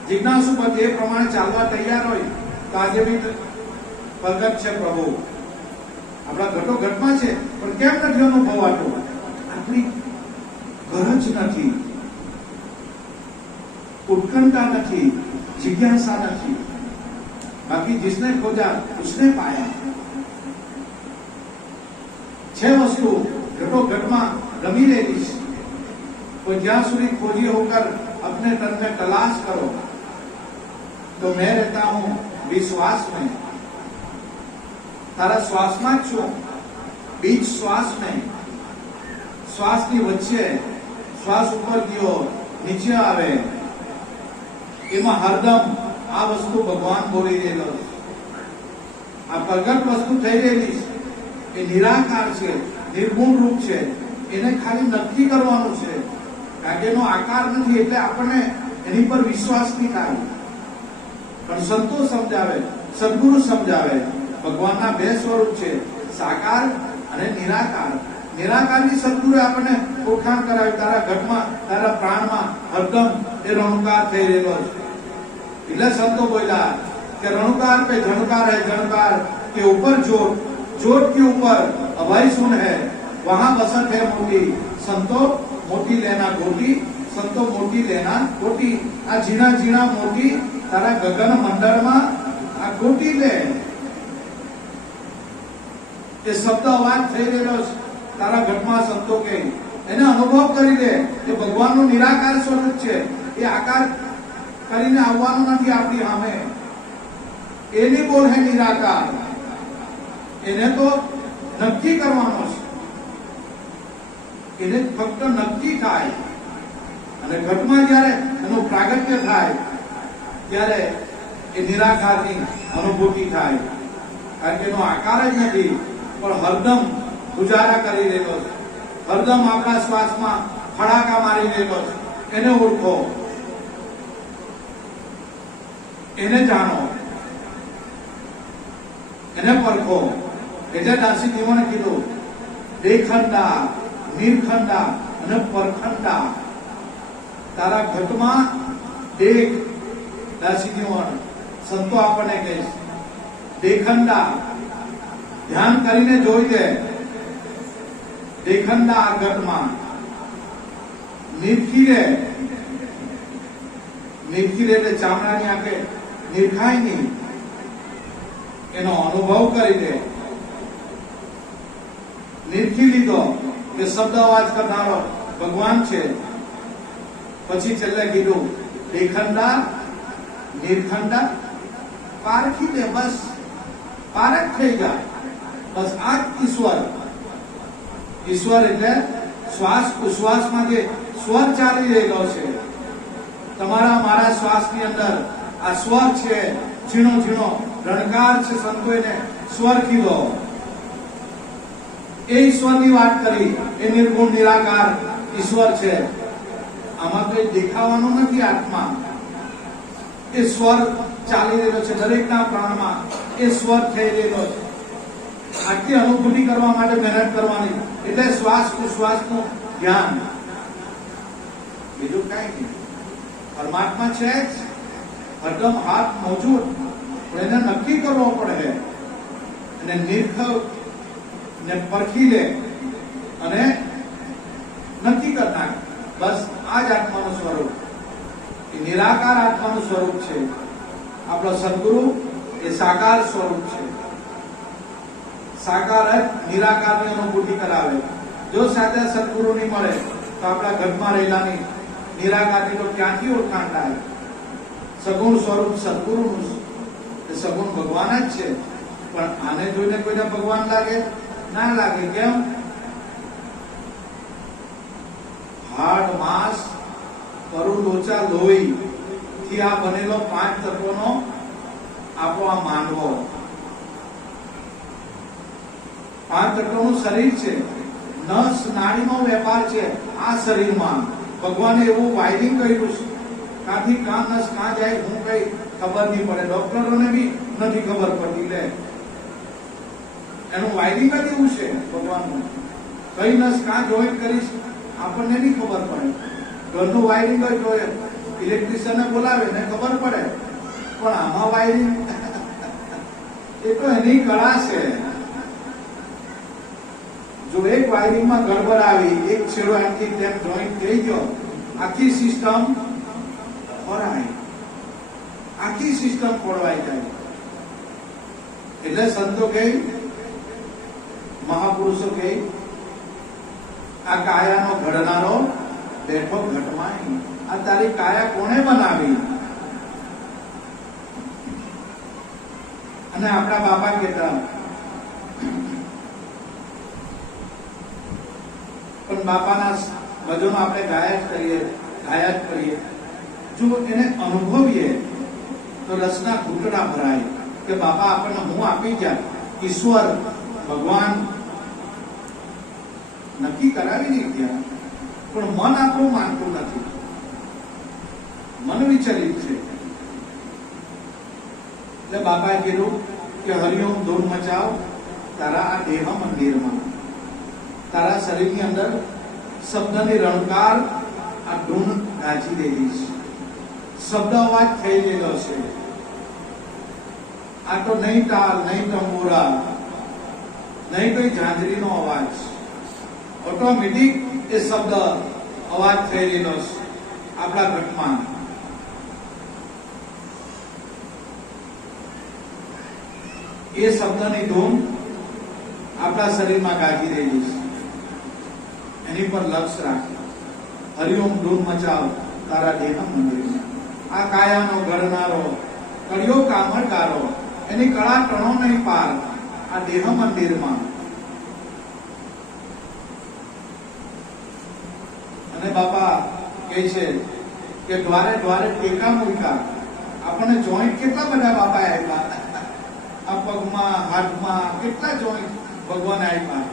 જિજ્ઞાસુ બનજે. એ પ્રમાણે ચાલવા તૈયાર હોય તો આજે બી પ્રગટ છે પ્રભુ આપણા ઘટો ઘટમાં છે. પણ કેમ નથી અનુભવાતો? આપણી ગરજ નથી, उत्कंठा नहीं, जिज्ञासा नहीं. बाकी जिसने खोजा उसने पाया. छह वस्तु घटो घट में रमी रहेगी. तो ज्यां सुधी खोजी होकर अपने तन में तलाश करो तो मैं रहता हूं विश्वास में. तारा श्वास में छू, बीच श्वास में, श्वास की वच्चे श्वास ऊपर गयो नीचे आवे एમાં હરદમ આ વસ્તુ ભગવાન બોલી રહેલો છે. આ પ્રગટ વસ્તુ થઈ રહેલી છે એ નિરાકાર છે, નિર્ગુણ રૂપ છે. એને ખાલી નક્કી કરવાનું છે, કારણ કે એનો આકાર નથી એટલે આપણને એની પર વિશ્વાસ નહીં થાય. પણ સંતો સમજાવે, સદગુરુ સમજાવે ભગવાનના બે સ્વરૂપ છે, સાકાર અને નિરાકાર. નિરાકારની સદગુરુએ આપણને ઓળખાણ કરાવી. તારા ઘટમાં, તારા પ્રાણમાં હરદમ એ રણુકાર થઈ રહેલો છે. એટલે संतो बोला कि रणुकार पे झणकार है, झणकार के ऊपर जोत, जोत के ऊपर अभय सुन है, वहां बसत है मोटी. संतो मोटी लेना गोटी, संतो मोटी लेना गोटी. आ झीणा झीणा मोटी तारा गगन मंडल में आ गोटी ले. ये शब्द अवाज થઈ રહેલો તારા ઘટમાં સંતો કે એને અનુભવ કરી લે કે ભગવાનનું નિરાકાર સ્વરૂપ છે. એ આકાર કરીને આવવાનું નથી આપણી સામે. એની બોલ હે નિરાકાર. એને તો નક્કી કરવાનો છે. એને ફક્ત નક્કી થાય અને ઘટમાં જ્યારે એનું પ્રાગટ્ય થાય ત્યારે એ નિરાકારની અનુભૂતિ થાય. કારણ કે એનો આકાર જ નથી, પણ હરદમ ગુજારા કરી રહેલો છે. હરદમ આપણા શ્વાસમાં ફડાકા મારી રહેલો છે. એને ઓળખો, એને જાણો, એને પરખો. એટલે દાસી દેવાને કીધું દેખંડા, નિરખંડા અને પરખંડા. તારા ઘટમાં દેખ. દાસી દેવાન સંતો આપણને કહે છે દેખંડા, ધ્યાન કરીને જોઈ દે. દેખંડા આ ઘટમાં નિરખી લે. નિરખી લે એટલે ચામડાની આંખે નિરખાય નહીં, એનો અનુભવ કરી દે. નિરખી લીધો કે શબ્દ અવાજ કરનારો ભગવાન છે. પછી છેલ્લે કીધું દેખંડા, નિરખંડા. પારખી દે, બસ પારખ થઈ જાય. બસ આ ઈશ્વર. ઈશ્વર એટલે શ્વાસ ઉશ્વાસમાં જે સ્વર ચાલી રહેલો છે. તમારા મારા શ્વાસની અંદર આ સ્વર છે, ઝીણો ઝીણો રણકાર છે. સંતોએ સ્વર કીધો. એ ઈશ્વરની વાત કરી. એ નિર્ગુણ નિરાકાર ઈશ્વર છે. આમાં કઈ દેખાવાનું નથી. આત્મા એ સ્વર ચાલી રહેલો છે દરેકના પ્રાણમાં. એ સ્વર થઈ રહેલો છે. આટલી અનુભૂતિ કરવા માટે મહેનત કરવાની. એટલે શ્વાસ ઉશ્વાસનું ધ્યાન, બીજું કઈ નહીં. પરમાત્મા છે જ, હરદમ હાથ મોજૂદ, પણ એને નક્કી કરવો પડે. અને નિરખ ને પરખી લે અને નક્કી કરી નાખે. બસ આ જ આત્માનું સ્વરૂપ, એ નિરાકાર આત્માનું સ્વરૂપ છે. આપણો સદગુરુ એ સાકાર સ્વરૂપ છે. સાકાર જ નિરાકારની અનુભૂતિ કરાવે. જો સાચા સદગુરુ નહીં મળે તો આપણા ઘટમાં રહેલાની નિરાકારની તો ક્યાંથી ઓળખાણ થાય? સગુણ સ્વરૂપ સદગુરુનું સગુણ ભગવાન જ છે. પણ આને જોઈને કોઈને ભગવાન લાગે? ના લાગે. કેમ? હાડ માંસ પરુ લોચા લોહી થી આ બનેલો 5 તત્વોનો આપણો આ માંડવો, 5 તત્વોનું શરીર છે. નસ નાડીનો વેપાર છે આ શરીરમાં. ભગવાને એવું વાયરિંગ કર્યું છે, કાંથી કાં નસ કાં જાય હું કઈ ખબર નહીં પડે. ડોક્ટરોને બી નથી ખબર પડતી. લે એનું વાયરિંગ જ એવું છે ભગવાનનું. કઈ નસ કાં જોઈન્ટ કરીશ આપણને નહીં ખબર પડે. ઘરનું વાયરિંગ જ જોઈએ, ઇલેક્ટ્રિશિયનને બોલાવે ને ખબર પડે. પણ આમાં વાયરિંગ એ તો એની કળા છે. જો એક વાયરિંગમાં ગડબડ આવી, એક છેડો આથી તેમ જોઈન્ટ થઈ ગયો, આખી સિસ્ટમ ખોરવાય, આખી સિસ્ટમ ખોરવાઈ જાય. એટલે સંતો કહે, મહાપુરુષો કહે, આ કાયાનો ઘડનારો બેઠો ઘટમાં. આ તારી કાયા કોણે બનાવી? અને આપણા બાપા કહેતા, પણ બાપાના ભજનો આપણે ગાયા જ કરીએ. જો એને અનુભવીએ તો રસના ઘૂંટડા ભરાય કે બાપા આપણને હું આપી જાય. ઈશ્વર ભગવાન નક્કી કરાવી નહીં ગયા, પણ મન આપણું માનતું નથી. મન વિચલિત છે. એટલે બાપાએ કીધું કે હરિઓમ ધૂમ મચાવ તારા આ દેહ મંદિરમાં. તારા શરીરની અંદર શબ્દની રણકાર આ ધૂન ગાજી દેવી છે. શબ્દ અવાજ થઈ ગયેલો છે. આ તો નહીં તાલ, નહીં તંબુરા, નહીં કોઈ ઝાંઝરીનો અવાજ. ઓટોમેટિક એ શબ્દ અવાજ થઈ ગયેલો છે આપણા ઘટમાં. એ શબ્દની ધૂન આપણા શરીરમાં ગાજી રહેલી છે. એની પર લક્ષ રાખે. હરિઓમ ધૂમ મચાવ તારા દેહ મંદિરમાં. આ કાયાનો ઘડનારો, કર્યો કામળકારો, એની કળા ટણો નહીં પાર આ દેહ મંદિરમાં. અને બાપા કહે છે કે દ્વારે દ્વારે ટેકા મૂક્યા. આપણને જોઈન્ટ કેટલા બધા બાપા આપ્યા. આ પગમાં, હાથમાં કેટલા જોઈન્ટ ભગવાન આપ્યા.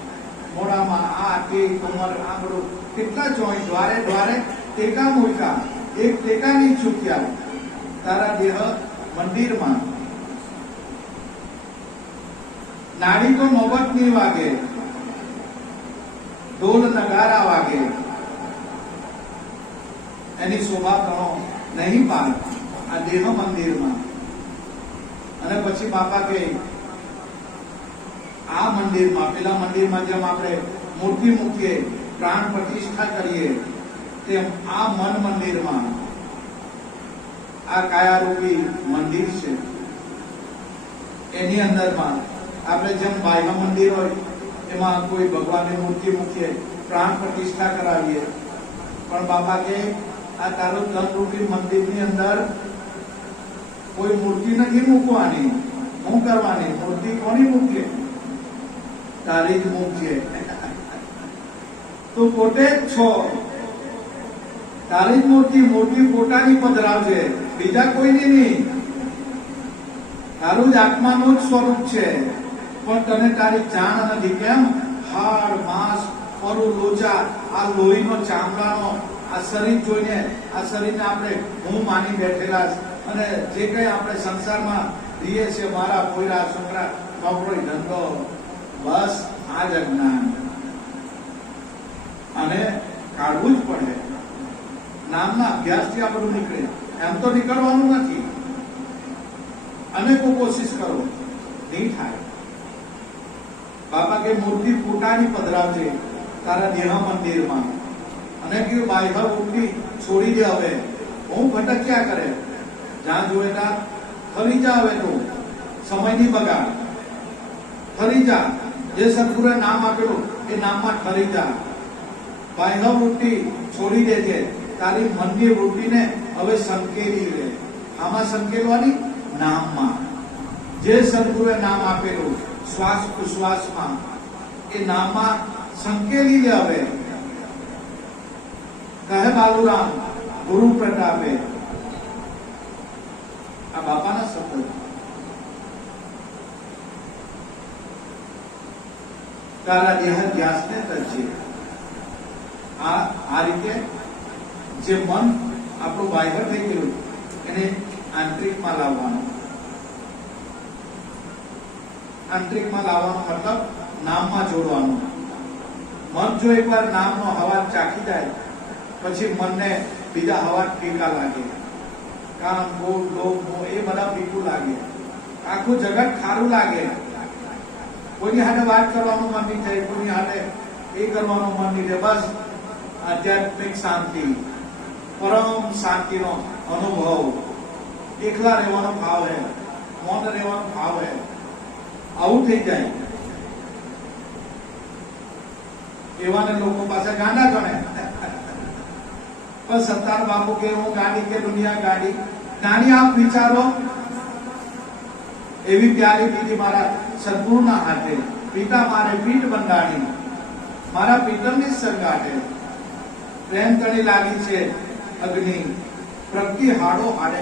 મોઢામાં આ તે કમર આંગળું કેટલા જોઈન્ટ. દ્વારે દ્વારે ટેકા મૂક્યા, એક ટેકા નહીં ચૂક્યા તારા દેહ મંદિરમાં. નાડી તો નોબત નહીં વાગે, ઢોલ નગારા વાગે, એની શોભા કણો નહીં પાર આ દેહ મંદિરમાં. અને પછી બાપા કે આ મંદિરમાં, પેલા મંદિરમાં જેમ આપણે મૂર્તિ મૂકીએ, પ્રાણ પ્રતિષ્ઠા કરીએ, તેમ આ મન મંદિરમાં આ કાયારૂપી મંદિર છે. એની અંદરમાં આપણે જેમ બાહ્ય મંદિર હોય એમાં કોઈ ભગવાનની મૂર્તિ મૂકીએ, પ્રાણ પ્રતિષ્ઠા કરાવીએ. પણ બાપા કે આ તારું તનરૂપી મંદિરની અંદર કોઈ મૂર્તિ નથી મૂકવાની. હું કરવાની? મૂર્તિ કોની મૂકીએ? તારી જ મૂકજે. તું પોતે જ છો, તારી જ મૂર્તિ પોતાની પધરાવજે, બીજા કોઈની નહીં. તારું જ આત્માનું જ સ્વરૂપ છે, પણ તને તારી જાણ નથી. કેમ? હાડ માંસ પરુ લોચા, આ લોહીનો ચામડાનો આ શરીર જોઈને આ શરીરને આપણે હું માની બેઠેલા. અને જે કઈ આપણે સંસારમાં રહીએ છીએ, મારા પોયરા છોકરા, નોકરી ધંધો, બસ આ જ અજ્ઞાન. અને કાઢવું જ પડે. નામના અભ્યાસથી આ બધું નીકળે. એમ તો નીકળવાનું નથી. અનેકો કોશિશ કરો, નહીં થાય. બાપા કે મૂર્તિ પોતાની પધરાવજે તારા દેહ મંદિરમાં. અને કયું બાહ્ય મૂર્તિ છોડી દે. હવે હું ભટક્યા કરે, જ્યાં જોવે ત્યાં ફરી જા. હવે તો સમય ની બગાડ, ફરી જા. જે સદગુરુએ નામ આપેલું એ નામમાં ફરી જા. બાહ્ય મૂર્તિ છોડી દેજે, તારી મનની વૃત્તિને હવે સંકેલી લે. આમાં સંકેલવાની નામમાં. જે સદગુરુએ નામ આપેલું શ્વાસ ઉશ્વાસમાં, એ નામમાં સંકેલી લે. હવે કહે બાલુરામ ગુરુ પ્રતાપે, આ બાપાના શબ્દ. તારા દેહ ધ્યાસને તજે. આ રીતે જે મન આપણું બાહ્ય થઈ ગયું એને આંતરિકમાં લાવવાનું. આંતરિકમાં લાવવાનો મતલબ નામમાં જોડવાનું. મન જો એકવાર નામનો હવા ચાખી જાય પછી મનને બીજા હવા ફીકા લાગે. કામ, ક્રોધ, લોભ, મોહ એ બધા ફીકું લાગે. આખું જગત ખારું લાગે. કોઈની હાથે વાત કરવાનું મન નહીં થાય, કોઈની હાથે એ કરવાનું મન નહીં થાય. બસ આધ્યાત્મિક શાંતિ, પરમ શાંતિનો અનુભવ, એકલા રહેવાનો ભાવ હે, મૌન રહેવાનો ભાવ હે. આવું થઈ જાય એવાને લોકો પાસે ગાંડા ગણે. પણ સત્તાર બાપુ કે હું ગાડી કે દુનિયા ગાડી. નાની આપ વિચારો, એવી પ્યારી પીધી મારા સદગુરુના હાથે. પિતા મારે પીઠ બંધાણી, મારા પિતરની સંગાટે. પ્રેમ તણી લાગી છે અગ્નિ, પ્રગતિ હાડો હાડે.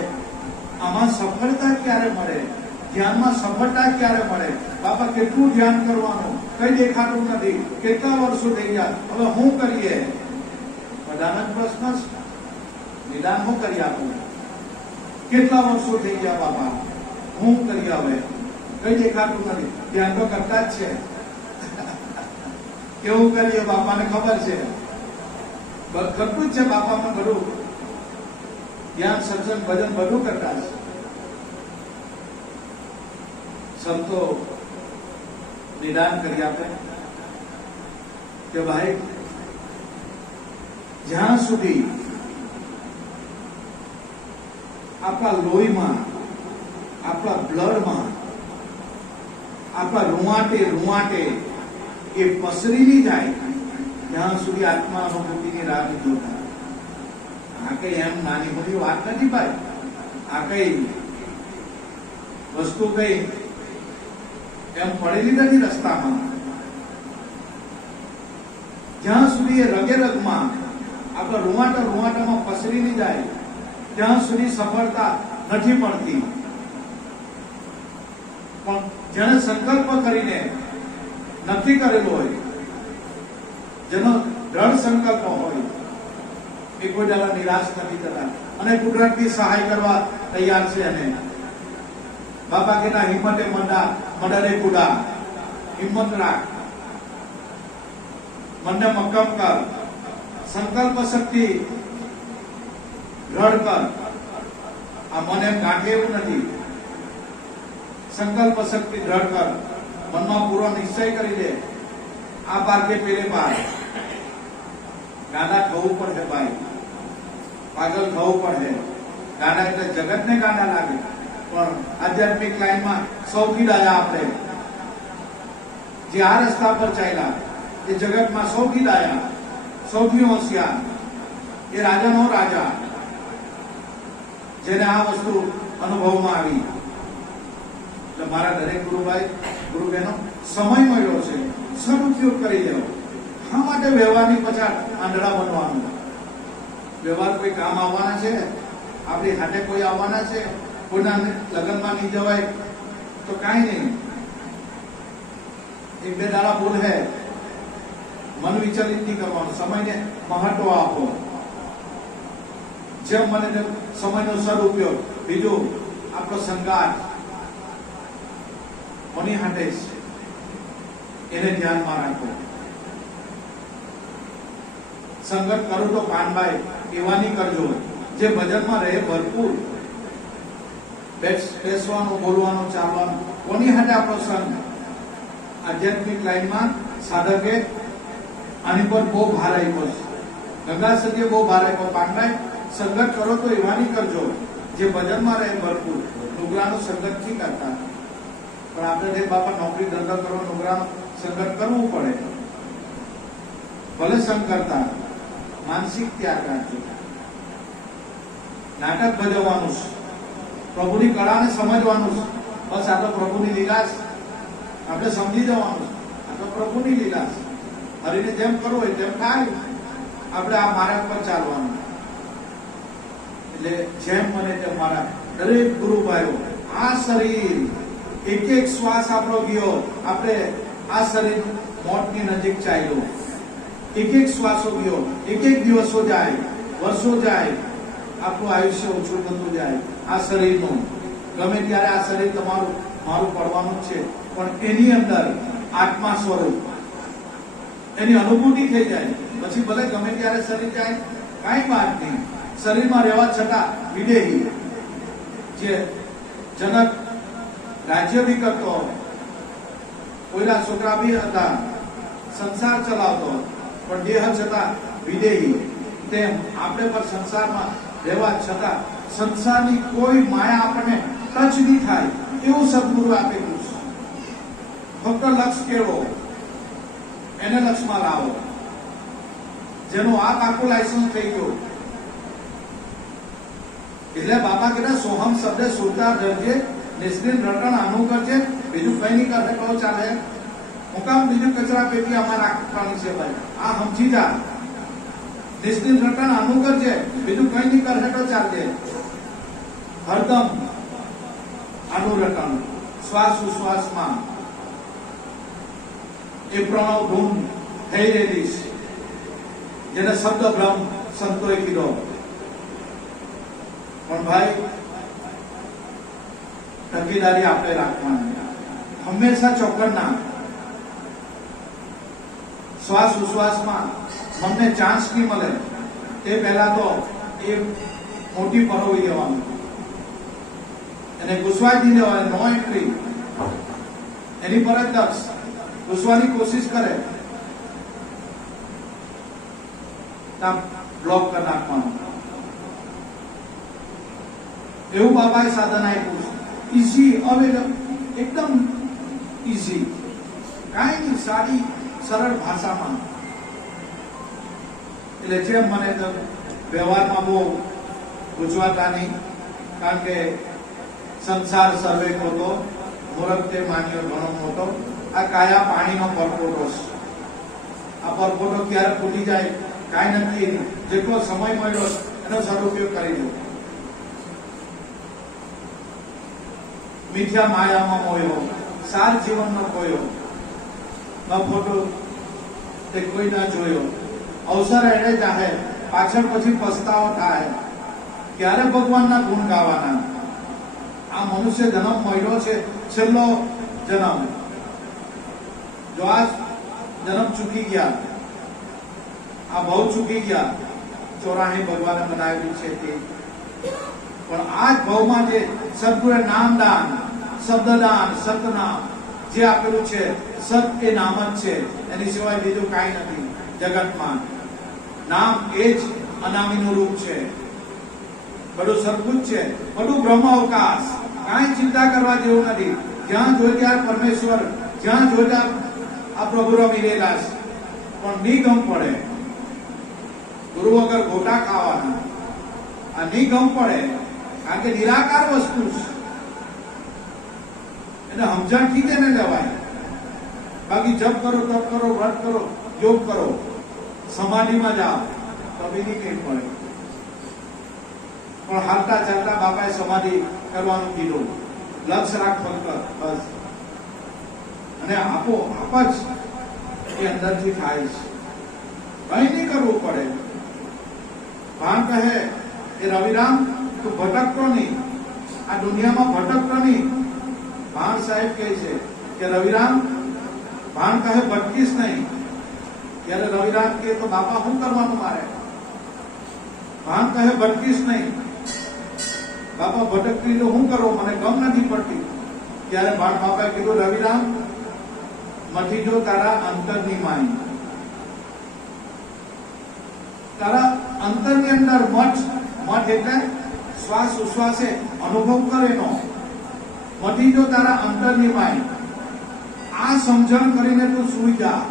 આમાં સફળતા ક્યારે મળે? ધ્યાનમાં સફળતા ક્યારે મળે? બાપા કેટલું ધ્યાન કરવાનું, કઈ દેખાતું નથી, કેટલા વર્ષો થઈ ગયા, હવે શું કરીએ? બધાનો જ પ્રશ્ન છે. નિદાન શું કરી આપું? કેટલા વર્ષો થઈ ગયા બાપા, હું કરી હવે કઈ દેખાતું નથી. ધ્યાન તો કરતા જ છે. કેવું કરીએ બાપાને ખબર છે. કરતું જ છે બાપામાં બધું. ધ્યાન, સત્સંગ, ભજન બધું કરતા છે. સંતો નિદાન કરી આપે કે ભાઈ જ્યાં સુધી આપણા લોહીમાં, આપણા બ્લડમાં, આપણા રૂવાટે એ પસરી નહીં જાય ત્યાં સુધી આત્મા અનુભૂતિની રાહ નહીં જોતા. આ કઈ એમ નાની મોટી વાત નથી ભાઈ. આ કઈ વસ્તુ કઈ એમ પડેલી નથી રસ્તામાં. જ્યાં સુધી એ રગે રગમાં, આપણા રૂવાટામાં પસરી નહીં જાય ત્યાં સુધી સફળતા નથી મળતી. પણ જેને સંકલ્પ કરીને નક્કી કરેલો હોય, જેનો દ્રઢ સંકલ્પ હોય, એ કોઈ દાડા નિરાશ નથી થતા અને કુદરતની સહાય કરવા તૈયાર છે. અને બાપા કે ના હિંમતે મડરે કુડા. હિંમત રાખ, મનને મક્કમ કર, સંકલ્પ શક્તિ દ્રઢ કર. આ મને ગાંઠે એવું નથી. સંકલ્પ શક્તિ દ્રઢ કર, મનમાં પૂરો નિશ્ચય કરી દે. આ પાર કે પેલે પાર. ગાંડા થવું પડશે ભાઈ, પાગલ થવું પડશે. ગાંડા એટલે જગતને ગાંડા લાગે, પણ આધ્યાત્મિક લાઈનમાં સૌથી ડાયા આપણે. જે આ રસ્તા પર ચાલ્યા એ જગતમાં સૌથી ડાયા, સૌથી હોશિયાર, એ રાજાનો રાજા, જેને આ વસ્તુ અનુભવમાં આવી. એટલે મારા દરેક ગુરુભાઈ ગુરુ બહેનો, સમય મળ્યો છે, સદુપયોગ કરી દેવો. શા માટે વ્યવહારની પછાડ આંધળા બનવાનું? વ્યવહાર કોઈ કામ આવવાના છે? આપણી હાથે કોઈ આવવાના છે? કોઈના લગ્નમાં નહીં જવાય તો કાંઈ નહીં. એક બે દાડા ભૂલ હે, મન વિચલિત નહીં કરવાનું, સમયને મહત્વ આપો. જેમ મને સમયનો સદુપયોગ. બીજું આપણો સંગાત કોની હાથે છે એને ધ્યાનમાં રાખો. સંગત કરો તો પાનભાઈ એવા નહીં કરજો જે ભજનમાં રહે ભરપૂર. બેસવાનું, બોલવાનું, ચાલવાનું. કોની હાથે આપણો સંગ? આધ્યાત્મિક લાઈનમાં સાધકે આની પર બહુ ભાર આપ્યો છે. ગંગાસદીએ બહુ ભાર આપ્યો. પાનભાઈ સંગત કરો તો એવા નહીં કરજો જે ભજનમાં રહે ભરપૂર. નુગરાનો સંગત થી કરતા, પણ આપણે જે બાપા નોકરી ધંધો કરો, નુગરાનો સંગત કરવું પડે. ભલે સંગ કરતા, માનસિક ત્યાગ રાખજો. નાટક ભજવવાનું છે, પ્રભુની કળાને સમજવાનું છે. બસ આ તો પ્રભુની લીલા છે, આપણે સમજી જવાનું છે, આ તો પ્રભુની લીલા છે. હરીને જેમ કરવું હોય તેમ થાય, આપણે આ માર્ગ પર ચાલવાનું. એટલે જેમ મને તેમ મારા દરેક ગુરુ ભાઈઓ, આ શરીર એક એક શ્વાસ આપણો ગયો, આપણે આ શરીર મોતની નજીક ચાલ્યો, એક એક શ્વાસો ગયો, એક એક દિવસો જાય, વર્ષો જાય, આપણું આયુષ્ય ઓછું થતું જાય. આ શરીરનું ગમે ત્યારે આ શરીર તમારું મારું પડવાનું જ છે, પણ એની અંદર આત્મા સ્વરૂપ એની અનુભૂતિ થઈ જાય. પછી ભલે ગમે ત્યારે શરીર જાય, કાંઈ વાત નહીં. શરીરમાં રહેવા છતાં વિદેહી, જે જનક રાજ્ય બી કરતો, કોઈના છોકરા બી હતા, સંસાર ચલાવતો, પણ દેહ છતાં વિદેહી. તેમ આપણે પણ સંસારમાં રહેવા છતાં સંસારની કોઈ માયા આપણને ટચ નહીં થાય એવું સદગુરુ આપેલું છે. ફક્ત લક્ષ કેળવો, એને લક્ષમાં લાવો. જેનો આખું લાયસન્સ થઈ ગયો. એટલે બાપા કીધા સોહમ શબ્દ સુરતા ધરજે, નિષ્ઠિન રટણ આનું કરજે, બીજું કઈ નહીં કરે તો ચાલે. મુકામ બીજું કચરા પેટી અમારે રાખવાની છે ભાઈ, આ સમજી જા. નિષ્ઠિન રટણ આનું કરજે, બીજું કઈ નહીં કરે તો ચાલે. હરદમ આનું રટણ શ્વાસ ઉશ્વાસમાં એ પ્રણવ ધૂન થઈ રહેલી છે, જેને શબ્દ બ્રહ્મ સંતોએ કીધો. પણ ભાઈ તકેદારી આપણે રાખવાની, હંમેશા ચોકડના. શ્વાસ ઉશ્વાસમાં મનને ચાન્સ નહીં મળે તે પહેલા તો એ મોટી પરોવી દેવાનું, એને ઘૂસવા જ નહીં દેવાનું. નો એન્ટ્રી, એની પર જ દક્ષ. ઘૂસવાની કોશિશ કરે બ્લોક કરી નાખવાનું. એવું બાબાએ સાધન આપ્યું છે. ઈઝી, અવેલેબલ, એકદમ ઈઝી, કાંઈ નહીં, સારી સરળ ભાષામાં. એટલે જેમ મને તો વ્યવહારમાં બહુ ગુજવાતા નહીં, કારણ કે સંસાર સર્વે ખોટો, મૂરખ તે માન્યો ઘણો મોટો. આ કાયા પાણીનો પરપોટો છે. આ પરપોટો ક્યારે ફૂટી જાય કાંઈ નથી. જેટલો સમય મળ્યો એનો સદુપયોગ કરી દો. મિથ્યા માયામાં મોયો, સાર જીવનનો ખોયો, ન ફોટો તે કોઈ ના જોયો. અવસર એને ચાહે, પાછળ પછી પસ્તાવો થાય, ક્યારે ભગવાનના ગુણ ગાવાના. આ મનુષ્ય જન્મ મળ્યો છે, છેલ્લો જન્મ. જો આ જન્મ ચૂકી ગયા, આ બહુ ચૂકી ગયા. 84 ભગવાને બનાવેલી છે તે. પણ આ જ ભાવમાં જે સદગુરુએ નામદાન, શબ્દદાન, સતનામ જે આપેલું છે, સત એ નામ જ છે, એની સિવાય બીજું કાંઈ નથી જગતમાં. નામ એ જ અનામીનું રૂપ છે. બધું સદગુજ છે, બધું બ્રહ્મ અવકાશ, કાંઈ ચિંતા કરવા જેવું નથી. જ્યાં જોઈ ત્યાં પરમેશ્વર, જ્યાં જોઈ ત્યાં આ પ્રભુ રમી રહેલા છે. પણ નિગમ પડે, ગુરુ વગર ગોટા ખાવાના. આ નિગમ પડે, કારણ કે નિરાકાર વસ્તુ છે. એને સમજણથી તેને લેવાય. બાકી જપ કરો, તપ કરો, વ્રત કરો, યોગ કરો, સમાધિમાં જાઓ તો બી નહીં કઈ પડે. પણ હાલતા ચાલતા બાપાએ સમાધિ કરવાનું કીધું. લક્ષ રાખ ફક્ત, બસ. અને આપો આપ જ એ અંદરથી થાય છે. કઈ નહીં કરવું પડે. ભાન કહે એ રવિરામ તું ભટકતો નહીં, આ દુનિયામાં ભટકતો નહીં. ભાન સાહેબ કહે છે કે રવિરામ, ભાન કહે ભટકીશ નહીં. ત્યારે રવિરામ કહે તો બાપા શું કરવાનું મારે? ભાન કહે ભટકીશ નહીં. બાપા ભટકતી તો શું કરો, મને ગમ નથી પડતી. ત્યારે ભાન બાપાએ કીધું રવિરામ, મથી જો તારા અંતરની માય, તારા અંતરની અંદર મઠ, મઠ એટલે શ્વાસ ઉશ્વાસે અનુભવ કરેનો. મથી જો તારા અંતરની માય, આ સમજણ કરીને તું સુઈ જા.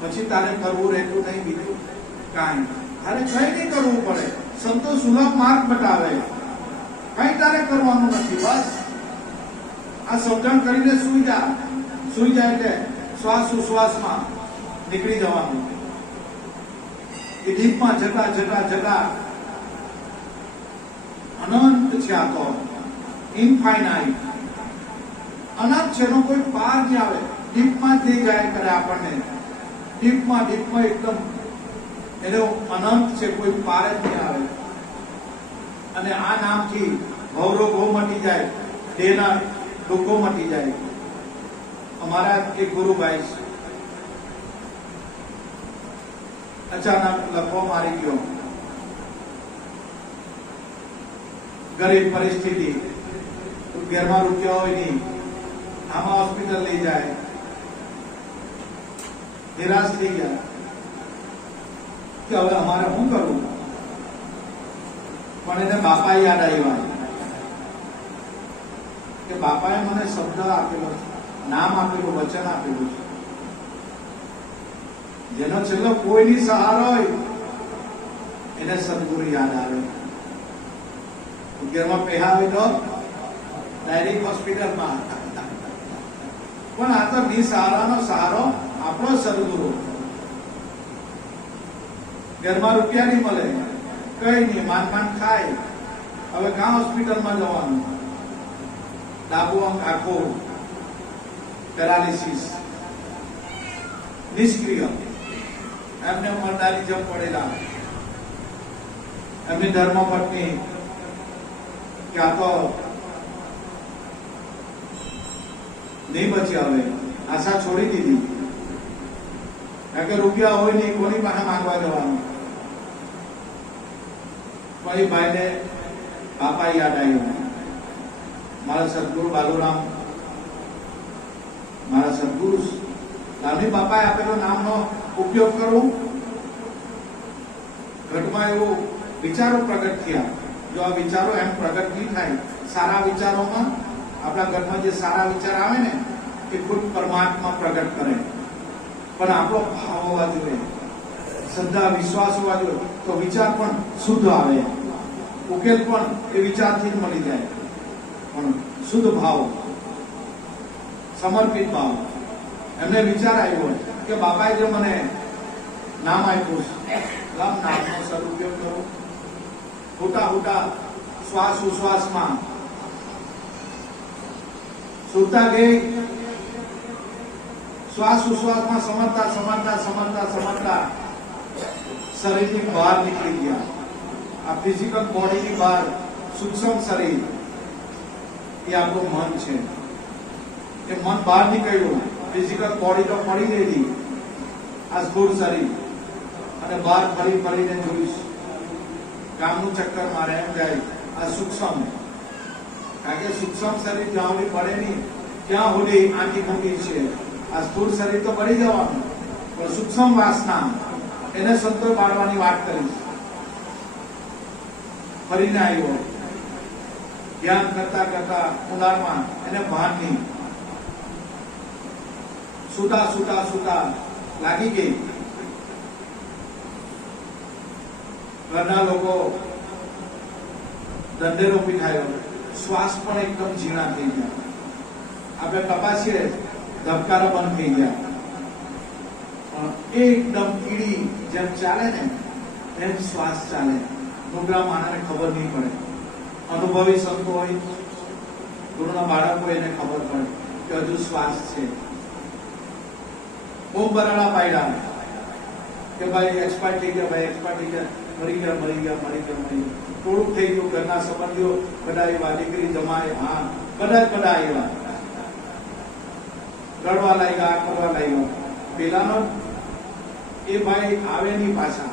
પછી તારે કરવું રહેતું નહીં બીજું કાંઈ. તારે કઈ નહીં કરવું પડે. સંતો સુલભ માર્ગ બતાવે. કઈ તારે કરવાનું નથી. બસ આ સમજણ કરીને સુઈ જા. સુઈ જાય એટલે શ્વાસ ઉશ્વાસમાં નીકળી જવાનું. એ ડીપમાં જતા જતા જતા અનંત છે. આ તો ઇનફાઇનાઇટ અનંત છે. એનો કોઈ પાર નહીં આવે. ડીપમાં જ ગયા કરે આપણને. ડીપમાં એકદમ એનો અનંત છે. કોઈ પાર જ નહીં આવે. અને આ નામથી ભવરોગો મટી જાય, દેહના દુઃખો મટી જાય. અમારા એક ગુરુભાઈ અચાનક લખવો મારી ગયો. ગરીબ પરિસ્થિતિ, ઘરમાં રૂપિયા હોય નહીં, આમાં હોસ્પિટલ લઈ જાય. નિરાશ થઈ ગયા કે હવે અમારે શું કરવું. પણ એને બાપા યાદ આવ્યા કે બાપાએ મને શબ્દ આપેલો છે, નામ આપેલું, વચન આપેલું છે. જેનો છેલ્લો કોઈની સહારો હોય એને સદગુરુ યાદ આવે. ઘરમાં પહેલા હોય તો ડાયરેક્ટ હોસ્પિટલમાં. પણ આ તો નિસહારાનો સહારો આપણો સદગુરુ. ઘરમાં રૂપિયા નહીં મળે, કઈ નહીં, માંડ ખાય. હવે ક્યાં હોસ્પિટલમાં જવાનું? ડાબુ અંગ આખો પેરાલિસિસ, નિષ્ક્રિય. એમને મરદાની જેમ પડેલા. એમની ધર્મપત્ની ક્યાં તો નહીં બચી. હવે આશા છોડી દીધી. કારણ કે રૂપિયા હોય નહીં, કોની પાસે માંગવા જવાનું. મારી ભાઈને બાપા યાદ આવ્યો. મારા સદગુરુ બાલુરામ, મારા સદગુરુ લાલની બાપાએ આપેલો નામનો ઉપયોગ કરવો. ઘટમાં એવો વિચારો પ્રગટ થયા. જો આ વિચારો એમ પ્રગટ નહીં થાય, સારા વિચારોમાં આપણા ઘરમાં જે સારા વિચાર આવે ને એ ખુદ પરમાત્મા પ્રગટ કરે. પણ આપણો ભાવ હોવા જોઈએ, શ્રદ્ધા વિશ્વાસ હોવા જોઈએ, તો વિચાર પણ શુદ્ધ આવે. ઉકેલ પણ એ વિચારથી જ મળી જાય. પણ શુદ્ધ ભાવ, સમર્પિત ભાવ. એમને વિચાર આવ્યો કે બાપાએ જે મને નામ આપ્યું છે, નામનો સદુપયોગ કરો. હુટા શ્વાસ ઉશ્વાસમાં સુતા ગઈ. શ્વાસ ઉશ્વાસમાં સમજતા શરીરની બહાર નીકળી ગયા. આ ફિઝિકલ બોડીની બહાર સૂક્ષ્મ શરીર એ આપણું મન છે. એ મન બહાર નીકળ્યું. ફિઝિકલ બોડી તો પડી ગઈ હતી, આ સ્થૂળ શરીર. અને બહાર ફરીને જોઈશ, કામનું ચક્કર મારે એમ જાય. આ સૂક્ષ્મ, કારણ કે સૂક્ષ્મ શરીર જ્યાં સુધી પડે નહીં ત્યાં સુધી આંટી મોટી છે. આ સ્થૂળ શરીર તો પડી જવાનું, પણ સૂક્ષ્મ વાસના એને સંતો પાડવાની વાત કરીશ. ફરીને આવ્યો. ધ્યાન કરતા ઊંડાણમાં એને ભાન નહીં. સુતા લાગી ગઈ. ઘરના લોકો દંડેરો પીઠાયો. શ્વાસ પણ એકદમ ઝીણા થઈ ગયા. આપણે તપાસીએ, ધબકારા બંધ થઈ ગયા. પણ એકદમ કીડી જેમ ચાલે ને એમ શ્વાસ ચાલે. ડુંગરા માણસને ખબર નહીં પડે. અનુભવી સંતો હોય, ગુરુના બાળકો, એને ખબર પડે કે હજુ શ્વાસ છે. બહુ બરાડા પાડ્યા કે ભાઈ એક્સપાયર થઈ ગયા, મરી ગયા. થોડુંક થઈ ગયું. ઘરના સંબંધીઓ બધા આવ્યા, દીકરી જમાય, હા બધા આવ્યા. રડવા લાગ્યા, કરવા લાગ્યા. પેલાનો એ ભાઈ આવે નહીં પાછા,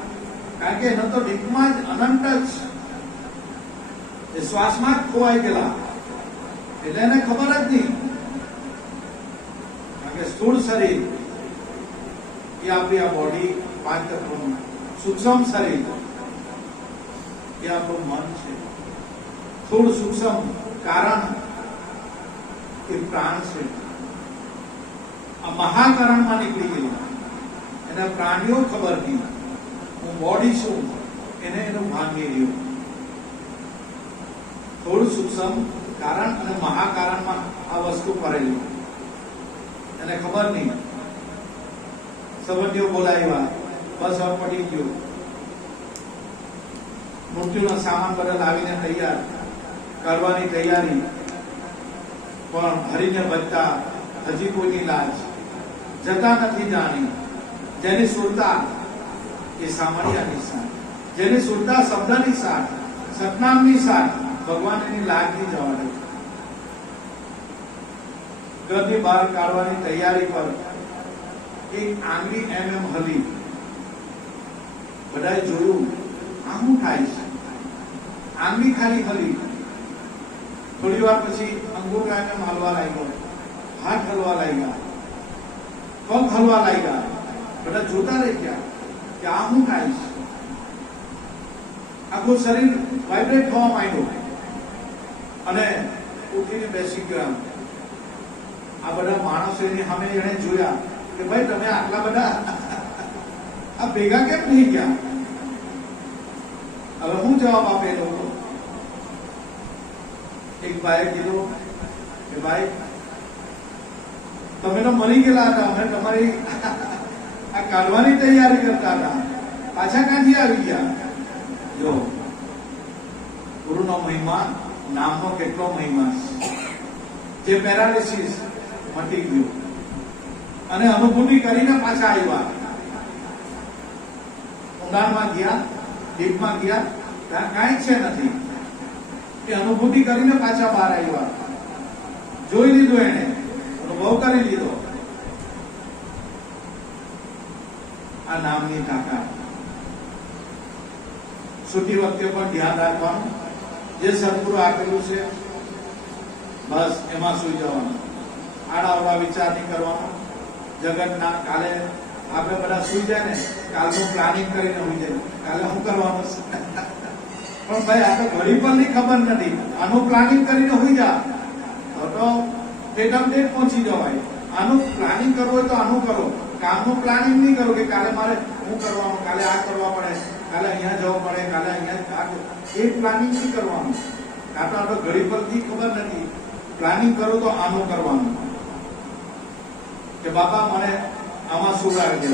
કારણ કે એનો તો ડીપમાં જ અનંત જ એ શ્વાસમાં જ ખોવાઈ ગયેલા. એટલે એને ખબર જ નહીં. કારણ કે સ્થૂળ શરીર એ આપણી આ બોડી 5 તત્વોનું, સૂક્ષ્મ શરીર એ આપણું મન છે. થોડું સૂક્ષ્મ કારણ એ પ્રાણ છે. આ મહાકરણમાં નીકળી ગયેલા. એને પ્રાણીઓ ખબર નહીં હું બોડી છું, એને એનું ભાન નહીં રહ્યું. થોડું સૂક્ષ્મ કારણ અને મહાકારણમાં આ વસ્તુ કરેલી. એને ખબર નહીં. સંબંધીઓ બોલાવ્યા, બસ હવે પડી ગયું. મૃત્યુનો સામાન બધા લાવીને તૈયાર કરવાની તૈયારી, પણ હરીને બચતા હજી કોઈની લાજ જતા નથી જાણી. જેની સુરતા એ સામાન્યની સાથ, જેની સુરતા શબ્દની સાથ, સતનામની સાથ, ભગવાન એની લાગની જવા દે. ઘરની બહાર કાઢવાની તૈયારી પર એક આંગળી એમ હલી. બધાએ જોયું આ શું થાય છે. આંગળી ખાલી હલી. થોડી વાર પછી અંગૂઠા એમ હલવા લાગ્યો, હાથ હલવા લાગ્યા, પગ હલવા લાગ્યા. બધા જોતા રહી ગયા કે આ શું થાય છે. આખું શરીર વાઇબ્રેટ થવા માંડ્યું અને ઉઠીને બેસી ગયા. આ બધા માણસોની સામે એને જોયા કે ભાઈ તમે આટલા બધા આ ભેગા કેમ થઈ ગયા. હવે હું જવાબ આપે લોકો. એક ભાઈએ કીધું કે ભાઈ તમે તો મરી ગયેલા હતા, અમે તમારી આ કાઢવાની તૈયારી કરતા હતા, પાછા ક્યાંથી આવી ગયા. જો ગુરુનો મહિમા, નામનો કેટલો મહિમા છે. જે પેરાલિસિસ મટી ગયું અને અનુભૂતિ કરીને પાછા આવ્યા. ઊંડાણમાં ગયા, ડીપમાં ગયા, ત્યાં કાંઈ છે નથી. એ અનુભૂતિ કરીને પાછા બહાર આવ્યા. જોઈ લીધું, એને અનુભવ કરી લીધો. આ નામની તાકાત. સુતી વખતે પણ ધ્યાન રાખવાનું. જે સદગુરુ આપેલું છે બસ એમાં સુઈ જવાનું. આડાઅવડા વિચાર નહીં કરવાનો. જગતના કાલે આપણે બધા સુઈ જાય ને, કાલનું પ્લાનિંગ કરીને સુઈ જાય, કાલે શું કરવાનું છે. પણ ભાઈ આ તો ઘડી પર ની ખબર નથી. આનું પ્લાનિંગ કરીને સુઈ જા તો ડેટ પહોંચી જવાય. આનું પ્લાનિંગ કરવું હોય તો આનું કરો. કામનું પ્લાનિંગ નહીં કરો કે કાલે મારે શું કરવાનું, કાલે આ કરવા પડે, કાલે અહીંયા જવું પડે, કાલે અહીંયા. એ પ્લાનિંગ નહીં કરવાનું. કાં તો આપણે ઘડી પરથી ખબર નથી. પ્લાનિંગ કરો તો આનું કરવાનું કે બાપા મને આમાં શું રાખજે.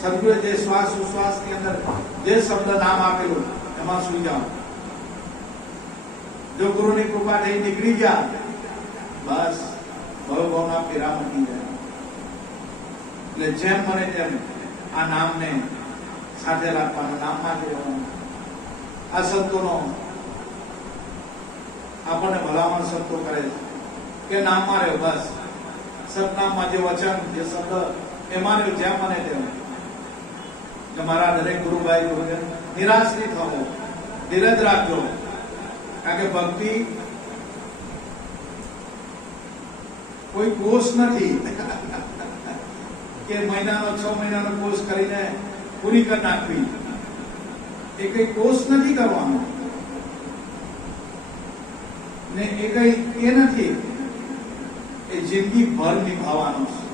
સદગુરુએ જે શ્વાસ ઉશ્વાસ ની અંદર જે શબ્દ નામ આપેલું એમાં સુઈ જાઓ. જો ગુરુની કૃપા થઈ નીકળી ગયા બસ ભવભવના ફેરા મટી જાય. એટલે જેમ મને તેમ આ નામને સાથે રાખવાનું, નામમાં જ રહેવાનું. આ સંતોનો આપણને ભલામણ સંતો કરે છે કે નામમાં રહ્યો. બસ સતનામમાં જે વચન, જે શબ્દ એમાં રહ્યો. જેમ મને તેમ કે મારા દરેક ગુરુભાઈ ગુરુજન નિરાશ નહીં થવો, ધીરજ રાખજો. કારણ કે ભક્તિ કોઈ કોર્સ નથી કે મહિનાનો 6 મહિનાનો કોર્સ કરીને પૂરી કરી નાખવી. એ કઈ કોર્સ નથી કરવાનો ને એ કઈ એ નથી. એ જિંદગી ભર નિભાવવાનો છે.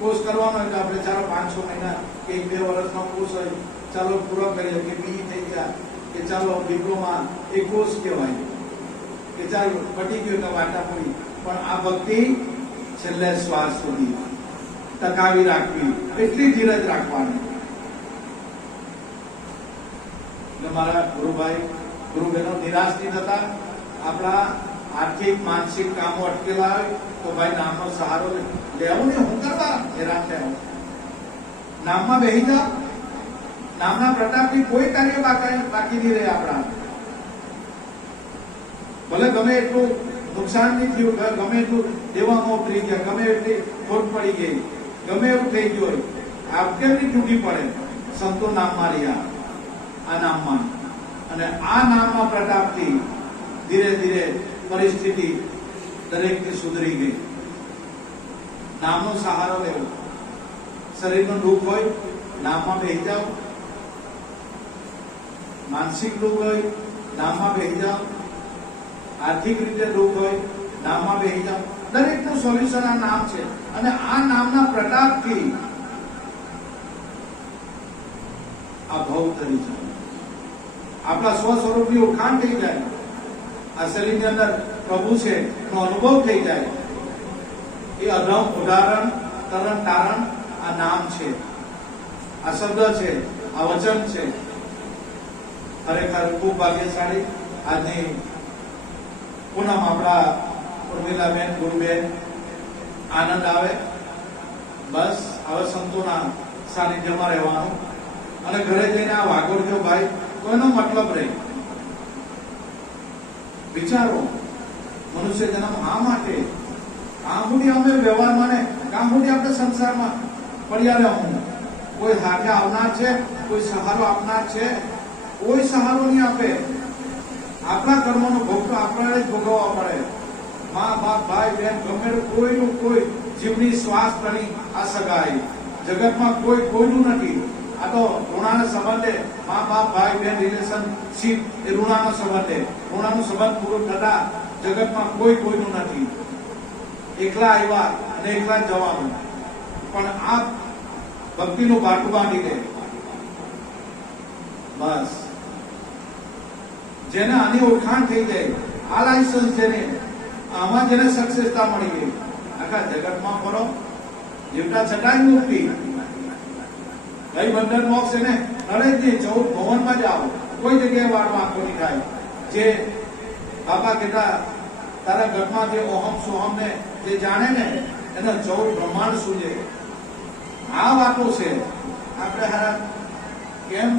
કોર્સ કરવાનો એટલે આપણે ચાલો 5-6 મહિના કે 1-2 વર્ષનો કોર્સ હોય, ચાલો પૂરો કરીએ કે બીઈ થઈ ગયા કે ચાલો ડિપ્લોમા, એ કોર્સ કહેવાય કે ચાલો પટી ગયો તો વાટા પૂરી. પણ આ ભક્તિ છેલ્લે શ્વાસ સુધી ટકાવી રાખવી, એટલી ધીરજ રાખવાની. એટલે મારા ગુરુભાઈ ગુરુબહેનો નિરાશ નહીં થતા. આપણા આર્થિક માનસિક કામો અટકેલા હોય તો ભાઈ નામનો સહારો લેવો ને. હું કરવા હેરાન થયા. નામમાં બેહી જાઓ. નામના પ્રતાપથી કોઈ કાર્ય બાકી નહીં રહે આપણા. ભલે ગમે એટલું નુકસાન નહીં થયું, ગમે એટલું દેવામાં ઉતરી ગયા, ગમે એટલી ખોટ પડી ગઈ, ગમે એવું થઈ ગયું હોય, આપકેમની તૂટી પડે, સંતો નામમાં રહ્યા. આ નામમાં અને આ નામના પ્રતાપથી ધીરે ધીરે પરિસ્થિતિ દરેકની સુધરી ગઈ. નામનો સહારો લેવો. શરીરનું દુઃખ હોય નામમાં બેસી જાઓ. માનસિક દુઃખ હોય નામમાં બેસી જાઓ. આર્થિક રીતે દુઃખ હોય નામમાં બેસી જાઓ. દરેકનું સોલ્યુશન આ નામ છે. અને આ નામના પ્રતાપથી આ ભાવ ધરી જાય, આપણા સ્વ સ્વરૂપની ઓળખાણ થઈ જાય, આ શરીરની અંદર પ્રભુ છે એનો અનુભવ થઈ જાય. એ અધમ ઉદાહરણ તરણ તારણ આ નામ છે, આ શબ્દ છે, આ વચન છે. ખરેખર ખૂબ ભાગ્યશાળી આજની પૂનમ આપણા ઉર્મિલાબેન ગુરુબેન આનંદ આવે. બસ હવે સંતોના સાનિધ્યમાં રહેવાનું અને ઘરે જઈને આ વાગોડજો ભાઈ, કોઈનો મતલબ રહે. વિચારો, મનુષ્ય જન્મ આ માટે, આંબુડી અમે વ્યવહારમાં ને કાંબુડી આપણે સંસારમાં પડ્યા રહેવું. કોઈ હાથે આવનાર છે, કોઈ સહારો આપનાર છે? કોઈ સહારો નહીં આપે. આપણા કર્મનો ભોગ તો આપણે જ ભોગવવા પડે. મા બાપ ભાઈ બહેન ગમે કોઈનું કોઈ જીવની શ્વાસ તણી આ સગાઈ જગતમાં કોઈનું નથી. આ તો ઋણાના સંબંધે મા બાપ ભાઈ બહેન રિલેશનશીપ એ ઋણાનો સંબંધે, ઋણાનો સંબંધ પૂરો થતા જગતમાં કોઈનું નથી. એકલા આવ્યા અને એકલા જવાનું. પણ આ ભક્તિનું બાટું બાંધી દે. બસ જેને આની ઓળખાણ થઈ જાય, આ લાયસન્સ જેને આમાં જેને સક્સેસતા મળી ગઈ, આખા જગતમાં ફરો, જીવતા છતાંય મુક્તિ. કઈ બંધન મોક્ષ એને નડે જ નહીં. 14 ભવનમાં જાઓ, કોઈ જગ્યાએ વાળ વાંકો નહીં થાય. જે બાપા કહેતા તારા ઘરમાં જે ઓહમ સોહમ ને જે જાણે ને એને 14 બ્રહ્માંડ સૂજે. આ વાતો છે. આપણે હારા કેમ